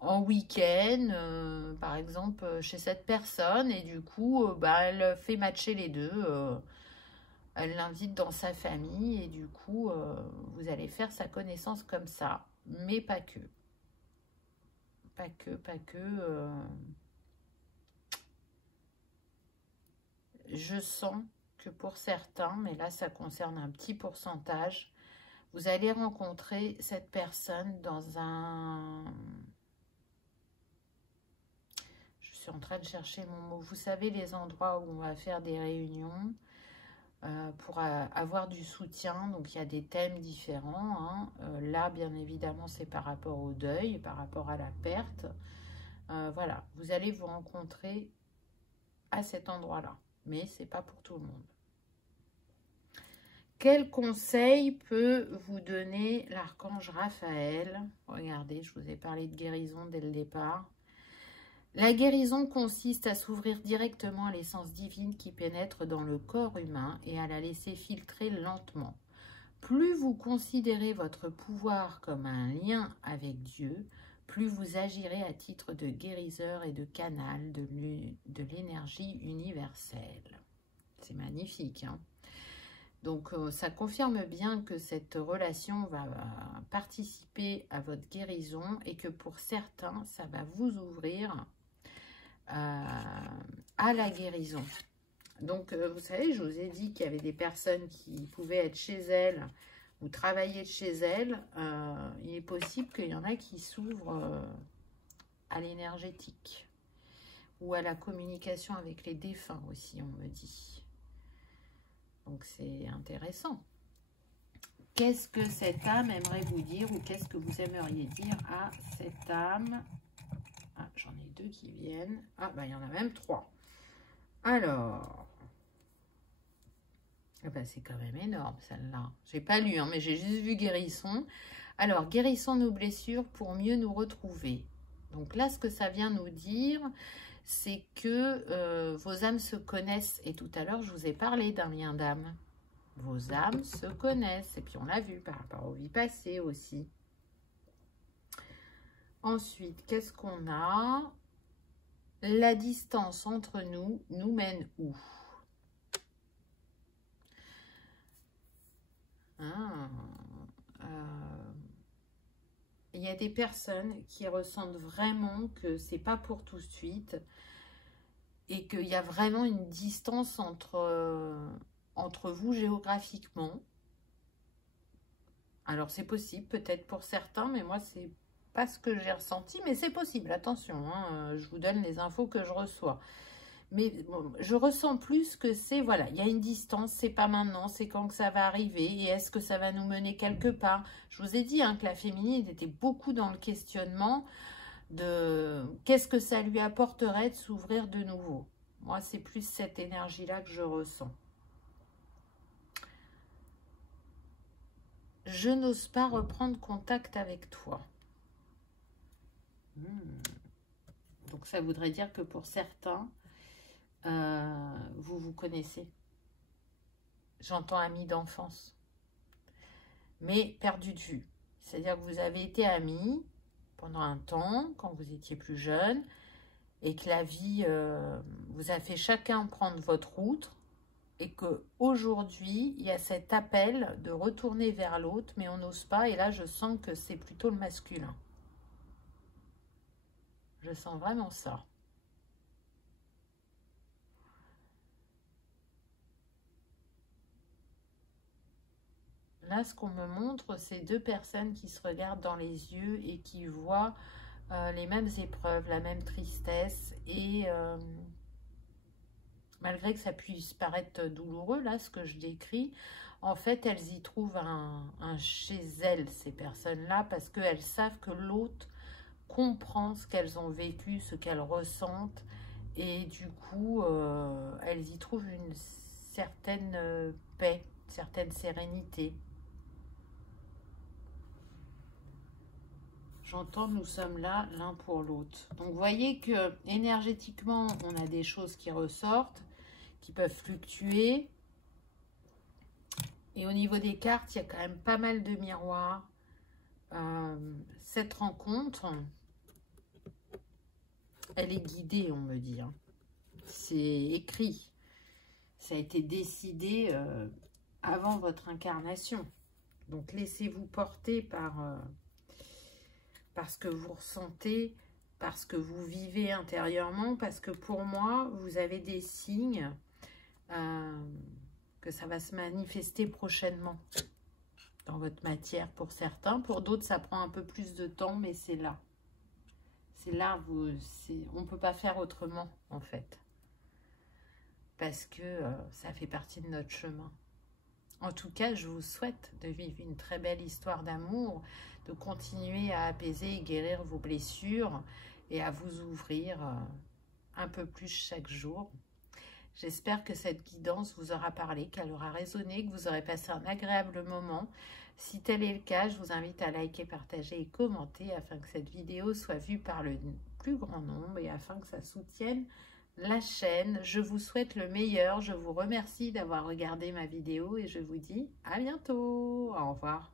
en week-end, par exemple, chez cette personne. Et du coup, bah, elle fait matcher les deux. Elle l'invite dans sa famille et du coup, vous allez faire sa connaissance comme ça. Mais pas que. Pas que, pas que. Je sens que pour certains, mais là ça concerne un petit pourcentage, vous allez rencontrer cette personne dans un... Je suis en train de chercher mon mot. Vous savez, les endroits où on va faire des réunions pour avoir du soutien. Donc il y a des thèmes différents. Hein. Là, bien évidemment, c'est par rapport au deuil, par rapport à la perte. Voilà, vous allez vous rencontrer à cet endroit-là. Mais c'est pas pour tout le monde. Quel conseil peut vous donner l'archange Raphaël? Regardez, je vous ai parlé de guérison dès le départ. La guérison consiste à s'ouvrir directement à l'essence divine qui pénètre dans le corps humain et à la laisser filtrer lentement. Plus vous considérez votre pouvoir comme un lien avec Dieu, plus vous agirez à titre de guérisseur et de canal de l'énergie universelle. C'est magnifique, hein? Donc, ça confirme bien que cette relation va participer à votre guérison et que pour certains, ça va vous ouvrir à la guérison. Donc, vous savez, je vous ai dit qu'il y avait des personnes qui pouvaient être chez elles ou travailler de chez elles. Il est possible qu'il y en a qui s'ouvrent à l'énergétique ou à la communication avec les défunts aussi, on me dit. Donc, c'est intéressant. Qu'est-ce que cette âme aimerait vous dire ou qu'est-ce que vous aimeriez dire à cette âme? Ah, j'en ai deux qui viennent. Ah, bah, il y en a même trois. Alors, ah bah, c'est quand même énorme, celle-là. J'ai pas lu, hein, mais j'ai juste vu guérison. Alors, guérissons nos blessures pour mieux nous retrouver. Donc là, ce que ça vient nous dire, c'est que vos âmes se connaissent. Et tout à l'heure, je vous ai parlé d'un lien d'âme. Vos âmes se connaissent. Et puis, on l'a vu par rapport aux vies passées aussi. Ensuite, qu'est-ce qu'on a? La distance entre nous nous mène où? Il y a des personnes qui ressentent vraiment que c'est pas pour tout de suite et qu'il y a vraiment une distance entre vous géographiquement. Alors c'est possible peut-être pour certains, mais moi c'est pas ce que j'ai ressenti, mais c'est possible, attention, hein, je vous donne les infos que je reçois. Mais bon, je ressens plus que c'est, voilà, il y a une distance, c'est pas maintenant, c'est quand que ça va arriver, et est-ce que ça va nous mener quelque part? Je vous ai dit hein, que la féminine était beaucoup dans le questionnement de qu'est-ce que ça lui apporterait de s'ouvrir de nouveau. Moi, c'est plus cette énergie-là que je ressens. Je n'ose pas reprendre contact avec toi. Donc, ça voudrait dire que pour certains, vous vous connaissez. J'entends amis d'enfance. Mais perdu de vue. C'est-à-dire que vous avez été amis pendant un temps, quand vous étiez plus jeune, et que la vie vous a fait chacun prendre votre route, et qu'aujourd'hui, il y a cet appel de retourner vers l'autre, mais on n'ose pas, et là, je sens que c'est plutôt le masculin. Je sens vraiment ça. Là, ce qu'on me montre, c'est deux personnes qui se regardent dans les yeux et qui voient les mêmes épreuves, la même tristesse. Et malgré que ça puisse paraître douloureux, là, ce que je décris, en fait, elles y trouvent un chez elles, ces personnes-là, parce qu'elles savent que l'autre comprend ce qu'elles ont vécu, ce qu'elles ressentent. Et du coup, elles y trouvent une certaine paix, une certaine sérénité. J'entends, nous sommes là l'un pour l'autre. Donc, vous voyez que énergétiquement, on a des choses qui ressortent, qui peuvent fluctuer. Et au niveau des cartes, il y a quand même pas mal de miroirs. Cette rencontre, elle est guidée, on me dit. Hein. C'est écrit. Ça a été décidé avant votre incarnation. Donc, laissez-vous porter par ce que vous ressentez, par ce que vous vivez intérieurement, parce que pour moi, vous avez des signes que ça va se manifester prochainement dans votre matière pour certains. Pour d'autres, ça prend un peu plus de temps, mais c'est là. C'est là, on ne peut pas faire autrement, en fait. Parce que ça fait partie de notre chemin. En tout cas, je vous souhaite de vivre une très belle histoire d'amour, de continuer à apaiser et guérir vos blessures et à vous ouvrir un peu plus chaque jour. J'espère que cette guidance vous aura parlé, qu'elle aura résonné, que vous aurez passé un agréable moment. Si tel est le cas, je vous invite à liker, partager et commenter afin que cette vidéo soit vue par le plus grand nombre et afin que ça soutienne la chaîne. Je vous souhaite le meilleur. Je vous remercie d'avoir regardé ma vidéo et je vous dis à bientôt. Au revoir.